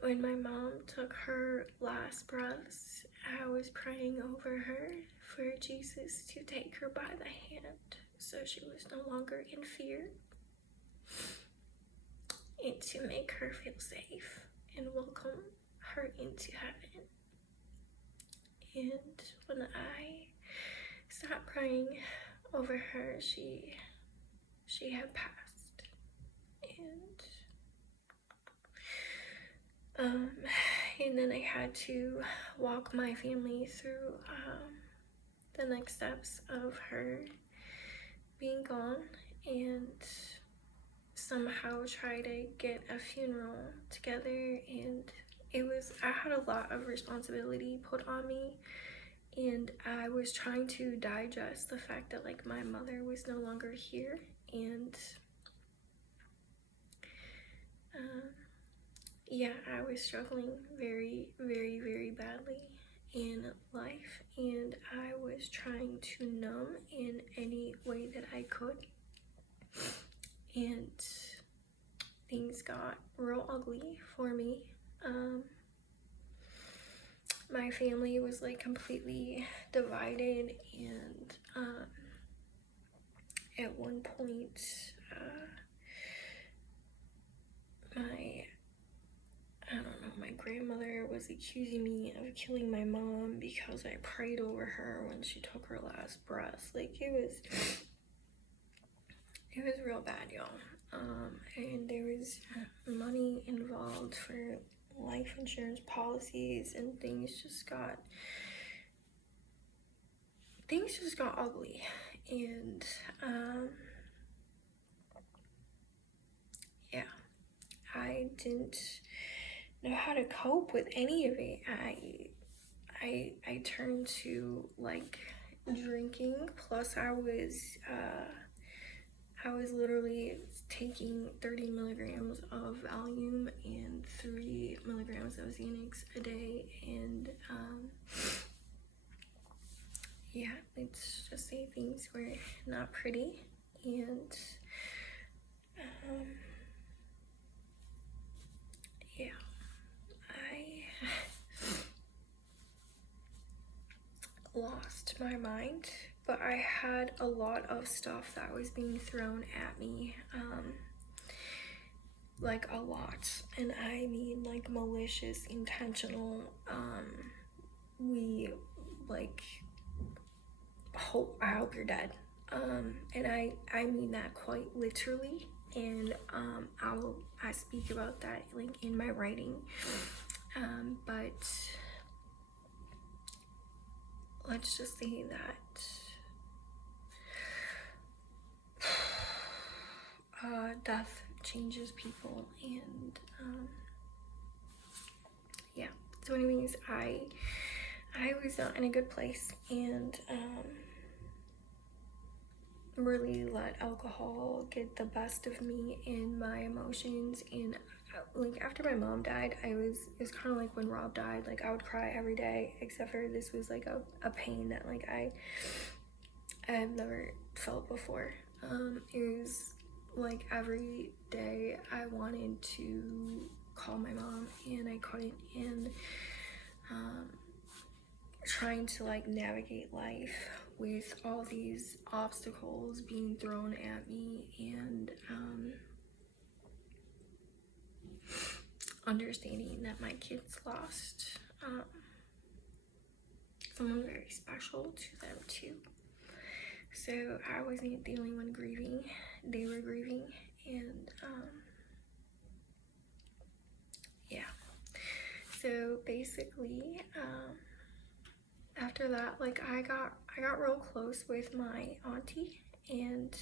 when my mom took her last breaths, I was praying over her for Jesus to take her by the hand so she was no longer in fear. and to make her feel safe and welcome her into heaven. And when I stopped praying over her, she had passed. And then I had to walk my family through the next steps of her being gone, and somehow try to get a funeral together. And I had a lot of responsibility put on me, and I was trying to digest the fact that like my mother was no longer here, and yeah, I was struggling very, very, very badly in life, and I was trying to numb in any way that I could, and things got real ugly for me. My family was like completely divided, and at one point my grandmother was accusing me of killing my mom because I prayed over her when she took her last breath. Like it was real bad, y'all. And there was money involved for life insurance policies, and things just got ugly. And yeah, I didn't know how to cope with any of it. I turned to like drinking, plus I was literally taking 30 milligrams of Valium and 3 milligrams of Xanax a day, and yeah, let's just say things were not pretty. And yeah, I lost my mind, but I had a lot of stuff that was being thrown at me, like a lot, and I mean like malicious, intentional. We like I hope you're dead, and I mean that quite literally, and I speak about that like in my writing, but let's just say that death changes people. And yeah, so anyways, I was not in a good place, and really let alcohol get the best of me and my emotions. And like after my mom died, it was kind of like when Rob died, like I would cry every day, except for this was like a pain that like I have never felt before. It was like every day I wanted to call my mom and I couldn't, and trying to like navigate life with all these obstacles being thrown at me, and understanding that my kids lost someone very special to them too. So I wasn't the only one grieving, they were grieving. And yeah, so basically after that, like I got real close with my auntie, and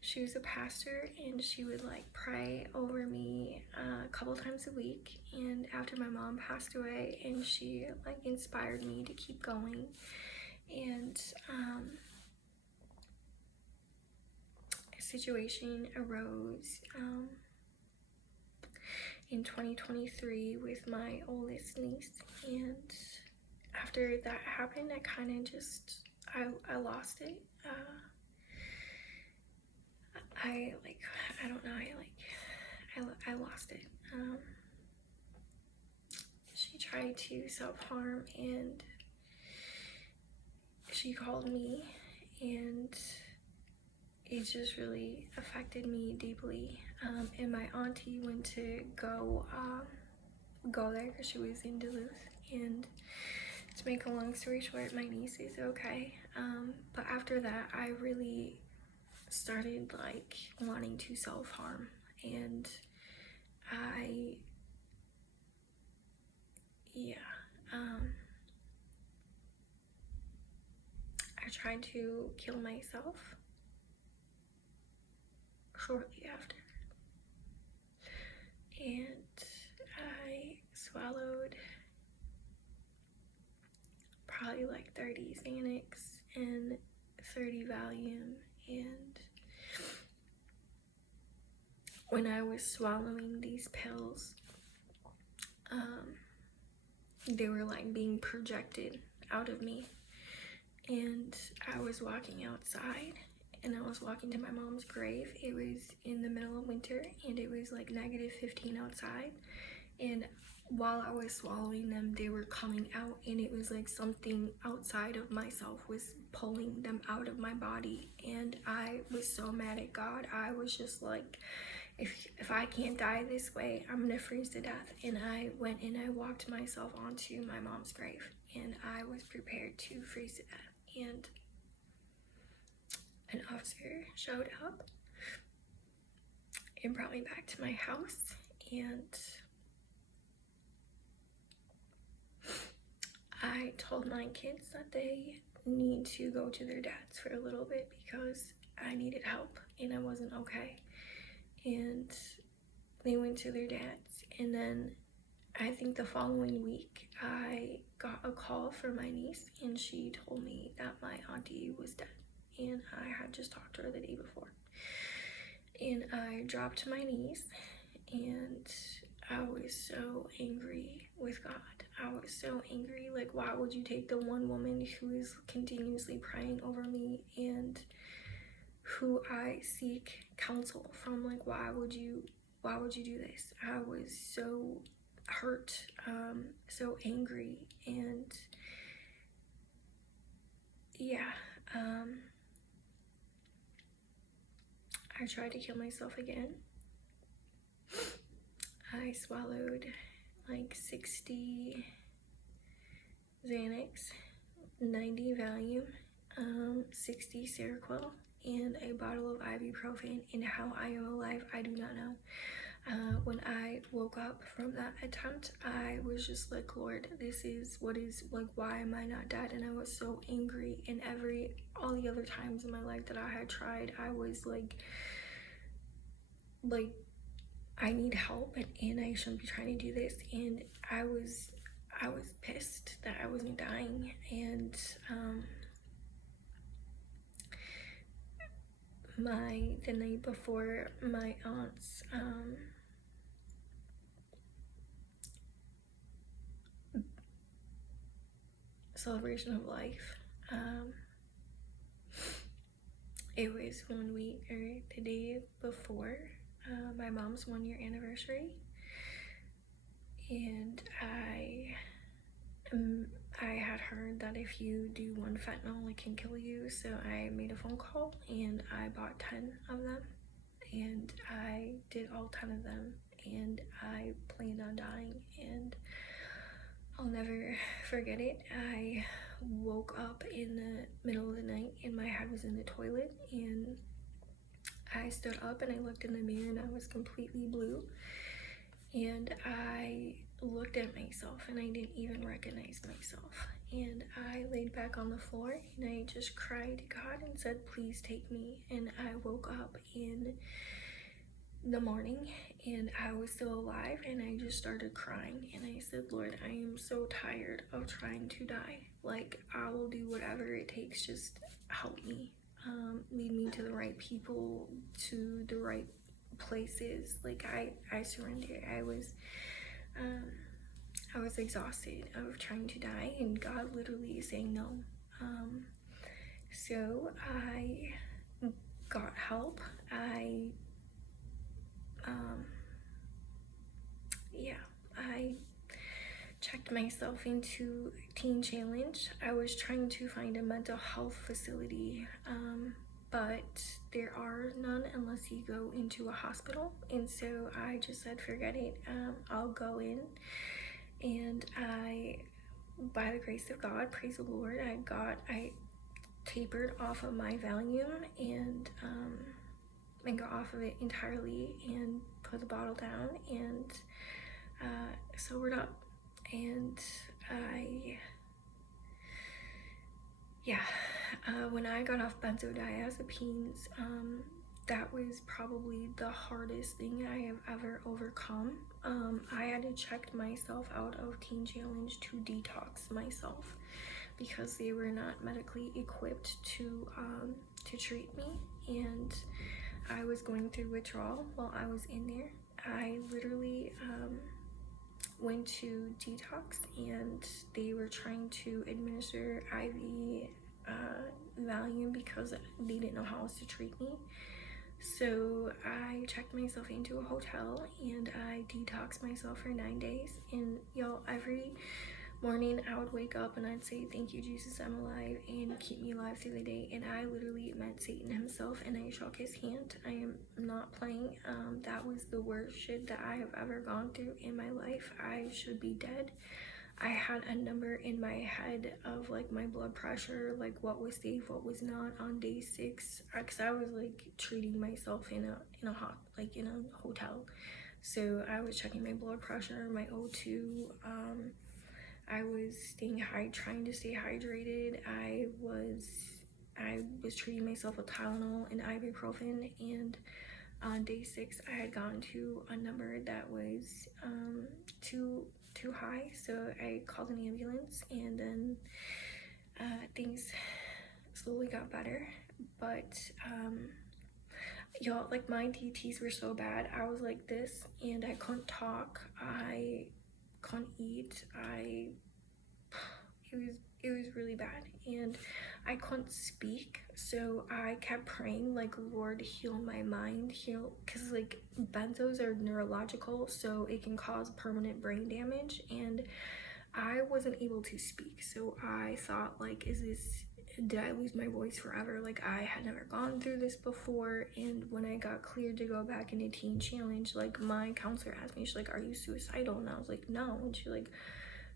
she was a pastor, and she would like pray over me a couple times a week. And after my mom passed away, and she like inspired me to keep going. And a situation arose in 2023 with my oldest niece, and after that happened, I kind of just I lost it. I don't know, I lost it. She tried to self-harm, and she called me, and it just really affected me deeply. And my auntie went to go there because she was in Duluth. And to make a long story short, my niece is okay. But after that, I really started like wanting to self-harm, and I tried to kill myself shortly after, and I swallowed probably like 30 Xanax and 30 Valium, and when I was swallowing these pills, they were like being projected out of me, and I was walking outside and I was walking to my mom's grave. It was in the middle of winter and it was like -15 outside, and while I was swallowing them, they were coming out, and it was like something outside of myself was pulling them out of my body. And I was so mad at God. I was just like, if I can't die this way, I'm gonna freeze to death. And I went and I walked myself onto my mom's grave, and I was prepared to freeze to death. And an officer showed up and brought me back to my house, and I told my kids that they need to go to their dads for a little bit because I needed help and I wasn't okay. And they went to their dads, and then I think the following week I got a call from my niece, and she told me that my auntie was dead, and I had just talked to her the day before. And I dropped to my knees, and I was so angry with God. I was so angry. Like, why would you take the one woman who is continuously praying over me and who I seek counsel from? Like, why would you do this? I was so hurt, so angry, and yeah, I tried to kill myself again. I swallowed like 60 Xanax, 90 Valium, 60 Seroquel, and a bottle of ibuprofen. And how I am alive, I do not know. When I woke up from that attempt, I was just like, Lord, this is what is, like, why am I not dead? And I was so angry. And all the other times in my life that I had tried, I was like I need help, and I shouldn't be trying to do this. And I was pissed that I wasn't dying. And the night before my aunt's celebration of life, it was 1 week, or the day before my mom's 1-year anniversary, and I had heard that if you do one fentanyl, it can kill you. So I made a phone call and I bought 10 of them, and I did all 10 of them, and I planned on dying. And I'll never forget it. I woke up in the middle of the night and my head was in the toilet, and I stood up and I looked in the mirror and I was completely blue, and I looked at myself and I didn't even recognize myself. And I laid back on the floor and I just cried to God and said, please take me. And I woke up in the morning and I was still alive, and I just started crying, and I said, Lord, I am so tired of trying to die. Like, I will do whatever it takes, just help me, lead me to the right people, to the right places. Like, I surrendered. I was exhausted of trying to die, and God literally is saying no. So I got help. I checked myself into Teen Challenge. I was trying to find a mental health facility but there are none unless you go into a hospital. And so I just said, forget it, I'll go in. And I, by the grace of God, praise the Lord, I tapered off of my Valium and got off of it entirely and put the bottle down and sobered up. And when I got off benzodiazepines, that was probably the hardest thing I have ever overcome. I had to check myself out of Teen Challenge to detox myself because they were not medically equipped to treat me, and I was going through withdrawal while I was in there. I literally went to detox, and they were trying to administer IV Valium because they didn't know how else to treat me. So I checked myself into a hotel and I detoxed myself for 9 days. And y'all, every morning I would wake up and I'd say, thank you, Jesus, I'm alive, and keep me alive through the day. And I literally met Satan himself and I shook his hand. I am not playing. That was the worst shit that I have ever gone through in my life. I should be dead. I had a number in my head of like my blood pressure, like what was safe, what was not on day 6, because I was like treating myself in a hotel. So I was checking my blood pressure, my O2. I was trying to stay hydrated. I was treating myself with Tylenol and ibuprofen, and on day 6 I had gotten to a number that was too high, so I called an ambulance, and then things slowly got better. But y'all, like my DTs were so bad. I was like this, and I couldn't talk, I couldn't eat, it was really bad, and I couldn't speak. So I kept praying like, Lord, heal my mind, because like benzos are neurological, so it can cause permanent brain damage, and I wasn't able to speak. So I thought, like, did I lose my voice forever? Like, I had never gone through this before. And when I got cleared to go back into Teen Challenge, like, my counselor asked me, she's like, are you suicidal? And I was like, no. And she's like,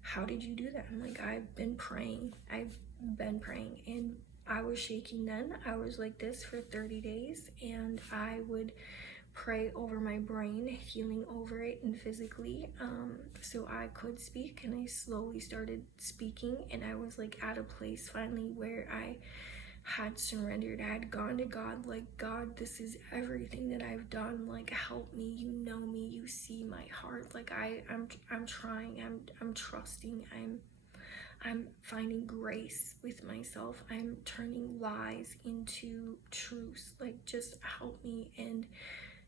how did you do that? I'm like, I've been praying. And I was shaking then. I was like this for 30 days, and I would pray over my brain, healing over it and physically, so I could speak. And I slowly started speaking, and I was like at a place finally where I had surrendered. I had gone to God, like, God, this is everything that I've done, like, help me, you know me, you see my heart, like, I'm trying, I'm trusting, I'm finding grace with myself, I'm turning lies into truths, like, just help me. And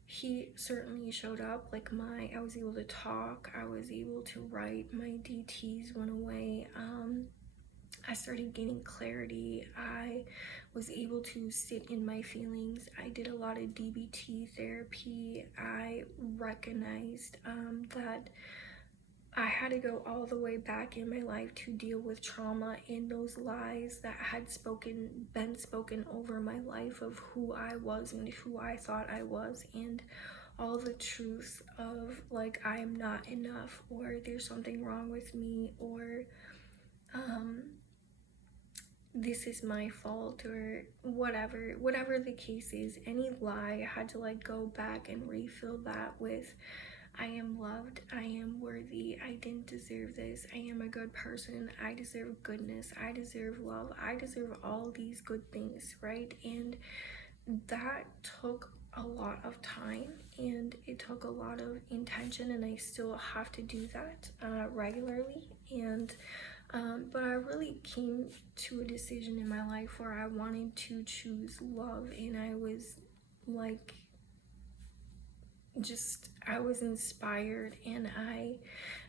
he certainly showed up. Like, I was able to talk, I was able to write, my DTs went away, I started gaining clarity, I was able to sit in my feelings, I did a lot of DBT therapy, I recognized that I had to go all the way back in my life to deal with trauma and those lies that had been spoken over my life of who I was and who I thought I was, and all the truth of, like, I am not enough, or there's something wrong with me, or this is my fault, or whatever the case is. Any lie, I had to like go back and refill that with, I am loved, I am worthy, I didn't deserve this, I am a good person, I deserve goodness, I deserve love, I deserve all these good things, right? And that took a lot of time, and it took a lot of intention, and I still have to do that regularly. And but I really came to a decision in my life where I wanted to choose love, and I was like, I was inspired, and I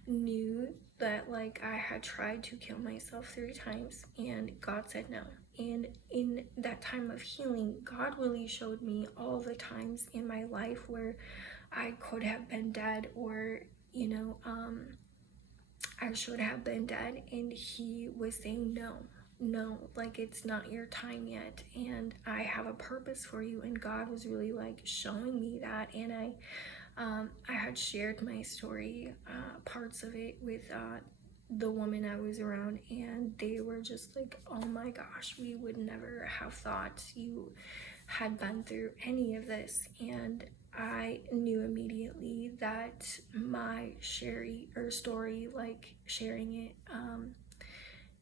knew that, like, I had tried to kill myself 3 times, and God said no. And in that time of healing, God really showed me all the times in my life where I could have been dead, or, you know, I should have been dead, and he was saying no. no, like it's not your time yet, and I have a purpose for you. And God was really like showing me that. And I had shared my story, parts of it with the woman I was around, and they were just like, oh my gosh, we would never have thought you had been through any of this. And I knew immediately that my story, like sharing it,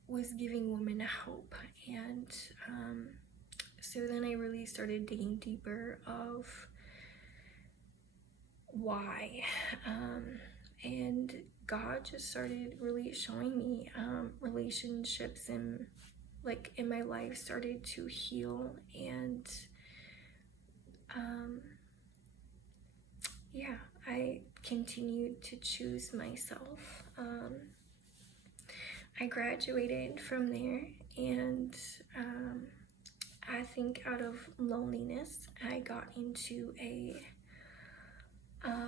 was giving women hope. And so then I really started digging deeper of why. And God just started really showing me relationships and like in my life started to heal. And yeah, I continued to choose myself. I graduated from there, and I think out of loneliness, I got into a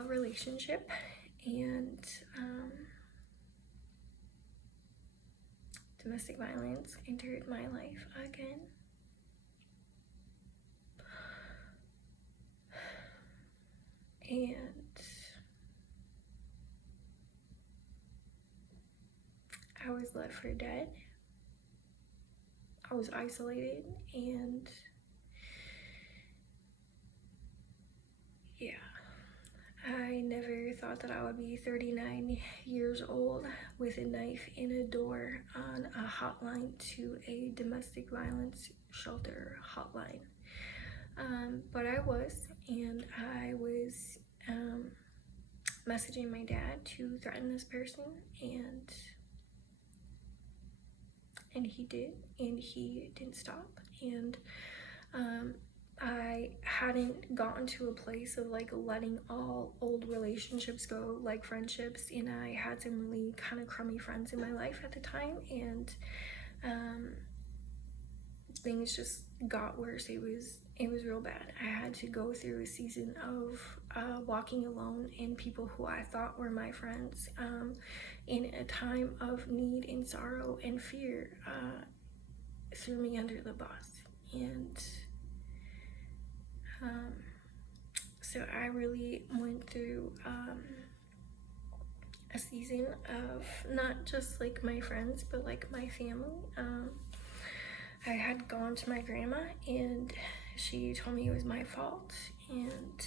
relationship, and domestic violence entered my life again. And I was left for dead. I was isolated, and yeah, I never thought that I would be 39 years old with a knife in a door on a hotline to a domestic violence shelter hotline. But I was, and I was messaging my dad to threaten this person, and he did, and he didn't stop. And I hadn't gotten to a place of like letting all old relationships go, like friendships, and I had some really kind of crummy friends in my life at the time, and things just got worse. It was real bad. I had to go through a season of walking alone, and people who I thought were my friends, in a time of need and sorrow and fear, threw me under the bus. And so I really went through a season of not just like my friends, but like my family. I had gone to my grandma, and she told me it was my fault, and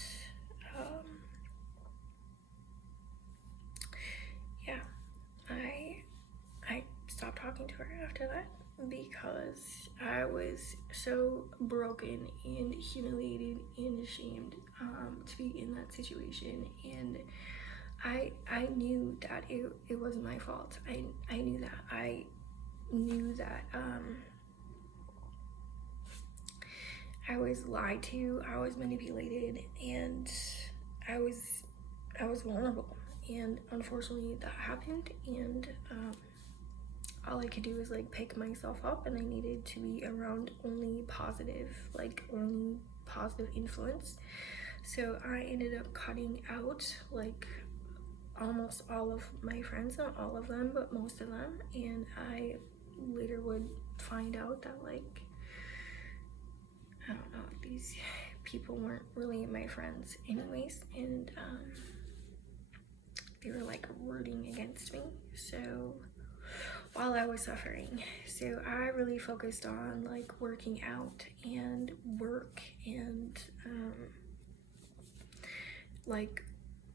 yeah, I stopped talking to her after that because I was so broken and humiliated and ashamed to be in that situation. And I knew that it wasn't my fault. I knew that. I knew that I was lied to, I was manipulated, and I was vulnerable. And unfortunately that happened, and all I could do was like pick myself up, and I needed to be around only positive influence. So I ended up cutting out like almost all of my friends, not all of them, but most of them. And I later would find out that like, I don't know, these people weren't really my friends anyways, and they were like rooting against me. So while I was suffering, so I really focused on like working out and work, and like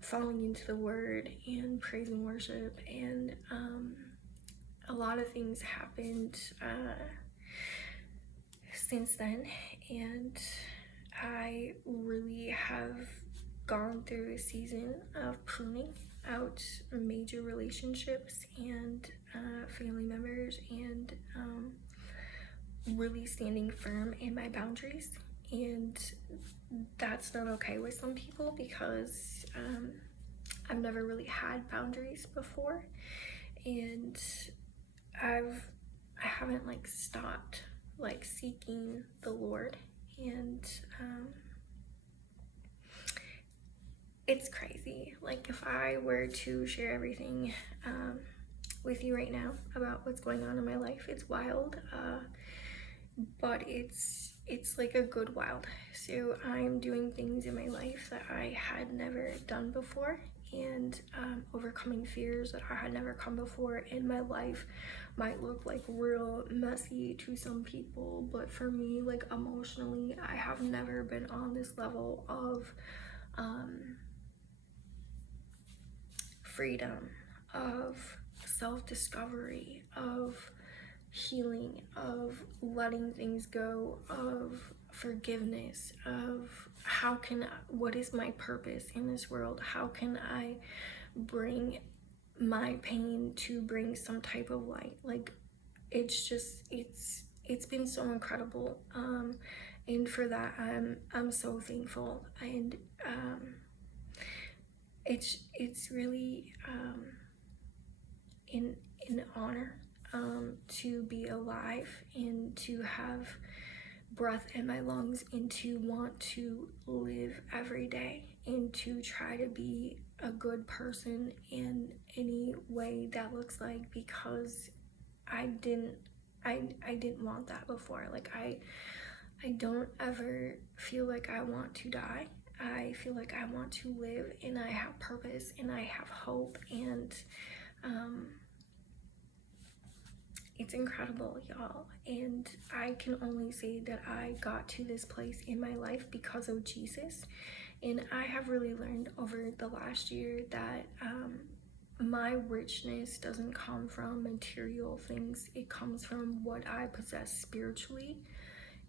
falling into the word and praise and worship. And a lot of things happened since then, and I really have gone through a season of pruning out major relationships and family members, and really standing firm in my boundaries. And that's not okay with some people because I've never really had boundaries before, and I haven't like stopped like seeking the Lord. And it's crazy. Like if I were to share everything with you right now about what's going on in my life. It's wild, but it's like a good wild. So I'm doing things in my life that I had never done before, and overcoming fears that I had never come before in my life. Might look like real messy to some people, but for me, like emotionally, I have never been on this level of freedom, of self-discovery, of healing, of letting things go, of forgiveness, of what is my purpose in this world? How can I bring my pain to bring some type of light? Like, it's just, it's been so incredible, and for that I'm so thankful. And it's really an honor to be alive and to have breath in my lungs and to want to live every day and to try to be a good person in any way that looks like, because I didn't want that before. Like, I don't ever feel like I want to die. I feel like I want to live, and I have purpose, and I have hope, and it's incredible, y'all. And I can only say that I got to this place in my life because of Jesus. And I have really learned over the last year that my richness doesn't come from material things. It comes from what I possess spiritually.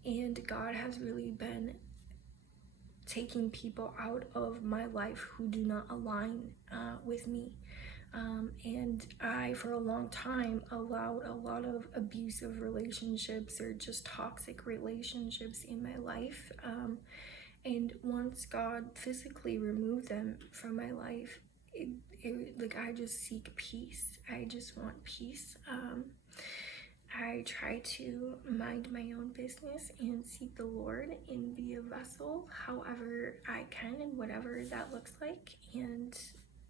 And God has really been taking people out of my life who do not align with me. And I, for a long time, allowed a lot of abusive relationships or just toxic relationships in my life. And once God physically removed them from my life, like, I just seek peace. I just want peace. I try to mind my own business and seek the Lord and be a vessel however I can and whatever that looks like, and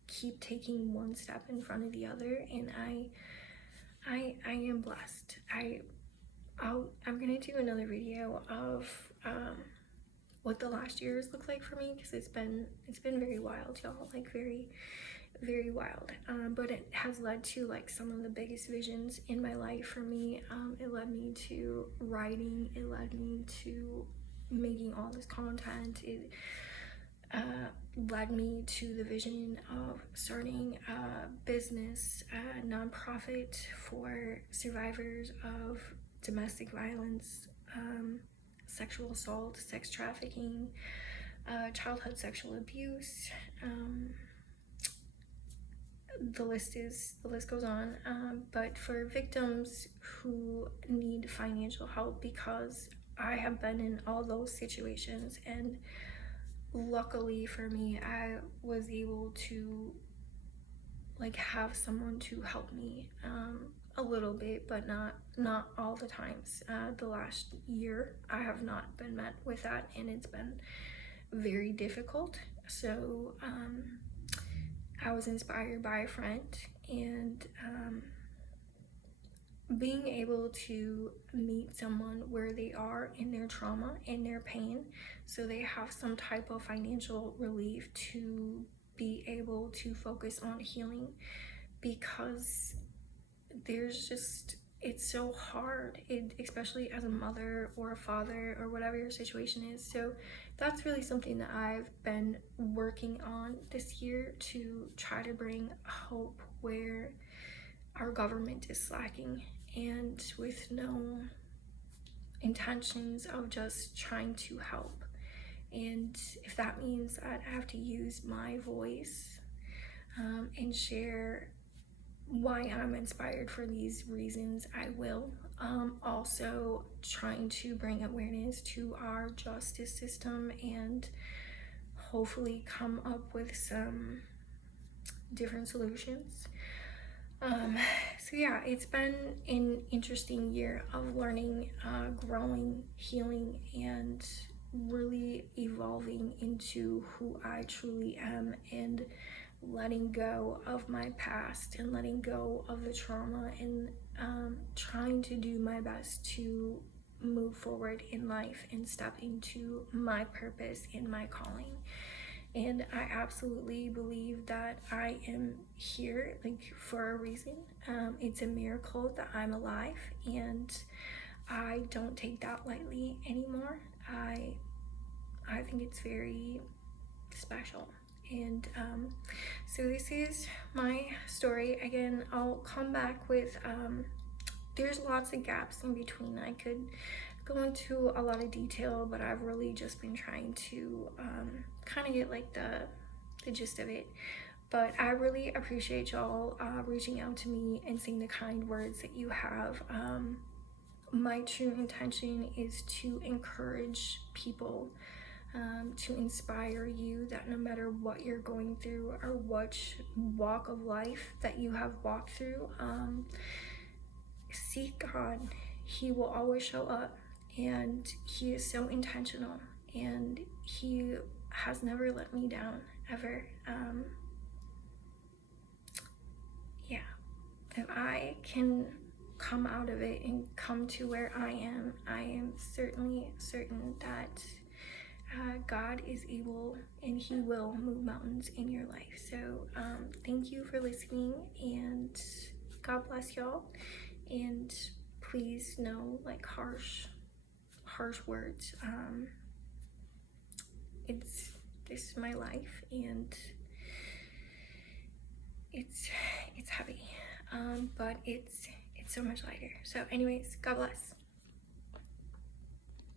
keep taking one step in front of the other. And I am blessed. I'm gonna do another video of what the last years look like for me, because it's been very wild, y'all. Like, very, very wild. But it has led to like some of the biggest visions in my life for me. It led me to writing. It led me to making all this content. It led me to the vision of starting a business, a nonprofit for survivors of domestic violence, sexual assault, sex trafficking, childhood sexual abuse. The list goes on, but for victims who need financial help, because I have been in all those situations, and luckily for me, I was able to like have someone to help me a little bit, but not all the times. The last year I have not been met with that, and it's been very difficult. So I was inspired by a friend, and being able to meet someone where they are in their trauma and their pain, so they have some type of financial relief to be able to focus on healing, because there's just, it's so hard, especially as a mother or a father or whatever your situation is. So that's really something that I've been working on this year, to try to bring hope where our government is slacking, and with no intentions of just trying to help. And if that means that I have to use my voice and share why I'm inspired for these reasons, I will. Also trying to bring awareness to our justice system and hopefully come up with some different solutions. So yeah, it's been an interesting year of learning, growing, healing, and really evolving into who I truly am, and letting go of my past and letting go of the trauma, and trying to do my best to move forward in life and step into my purpose and my calling. And I absolutely believe that I am here like for a reason. It's a miracle that I'm alive, and I don't take that lightly anymore. I think it's very special. And so this is my story. Again, I'll come back with there's lots of gaps in between. I could go into a lot of detail, but I've really just been trying to kind of get like the gist of it. But I really appreciate y'all reaching out to me and saying the kind words that you have. My true intention is to encourage people, to inspire you that no matter what you're going through or what walk of life that you have walked through, seek God. He will always show up, and He is so intentional, and He has never let me down ever. Yeah, if I can come out of it and come to where I am certainly certain that God is able and He will move mountains in your life. So thank you for listening, and God bless y'all. And please, no like harsh words. This is my life, and it's heavy, but it's so much lighter. So anyways, God bless.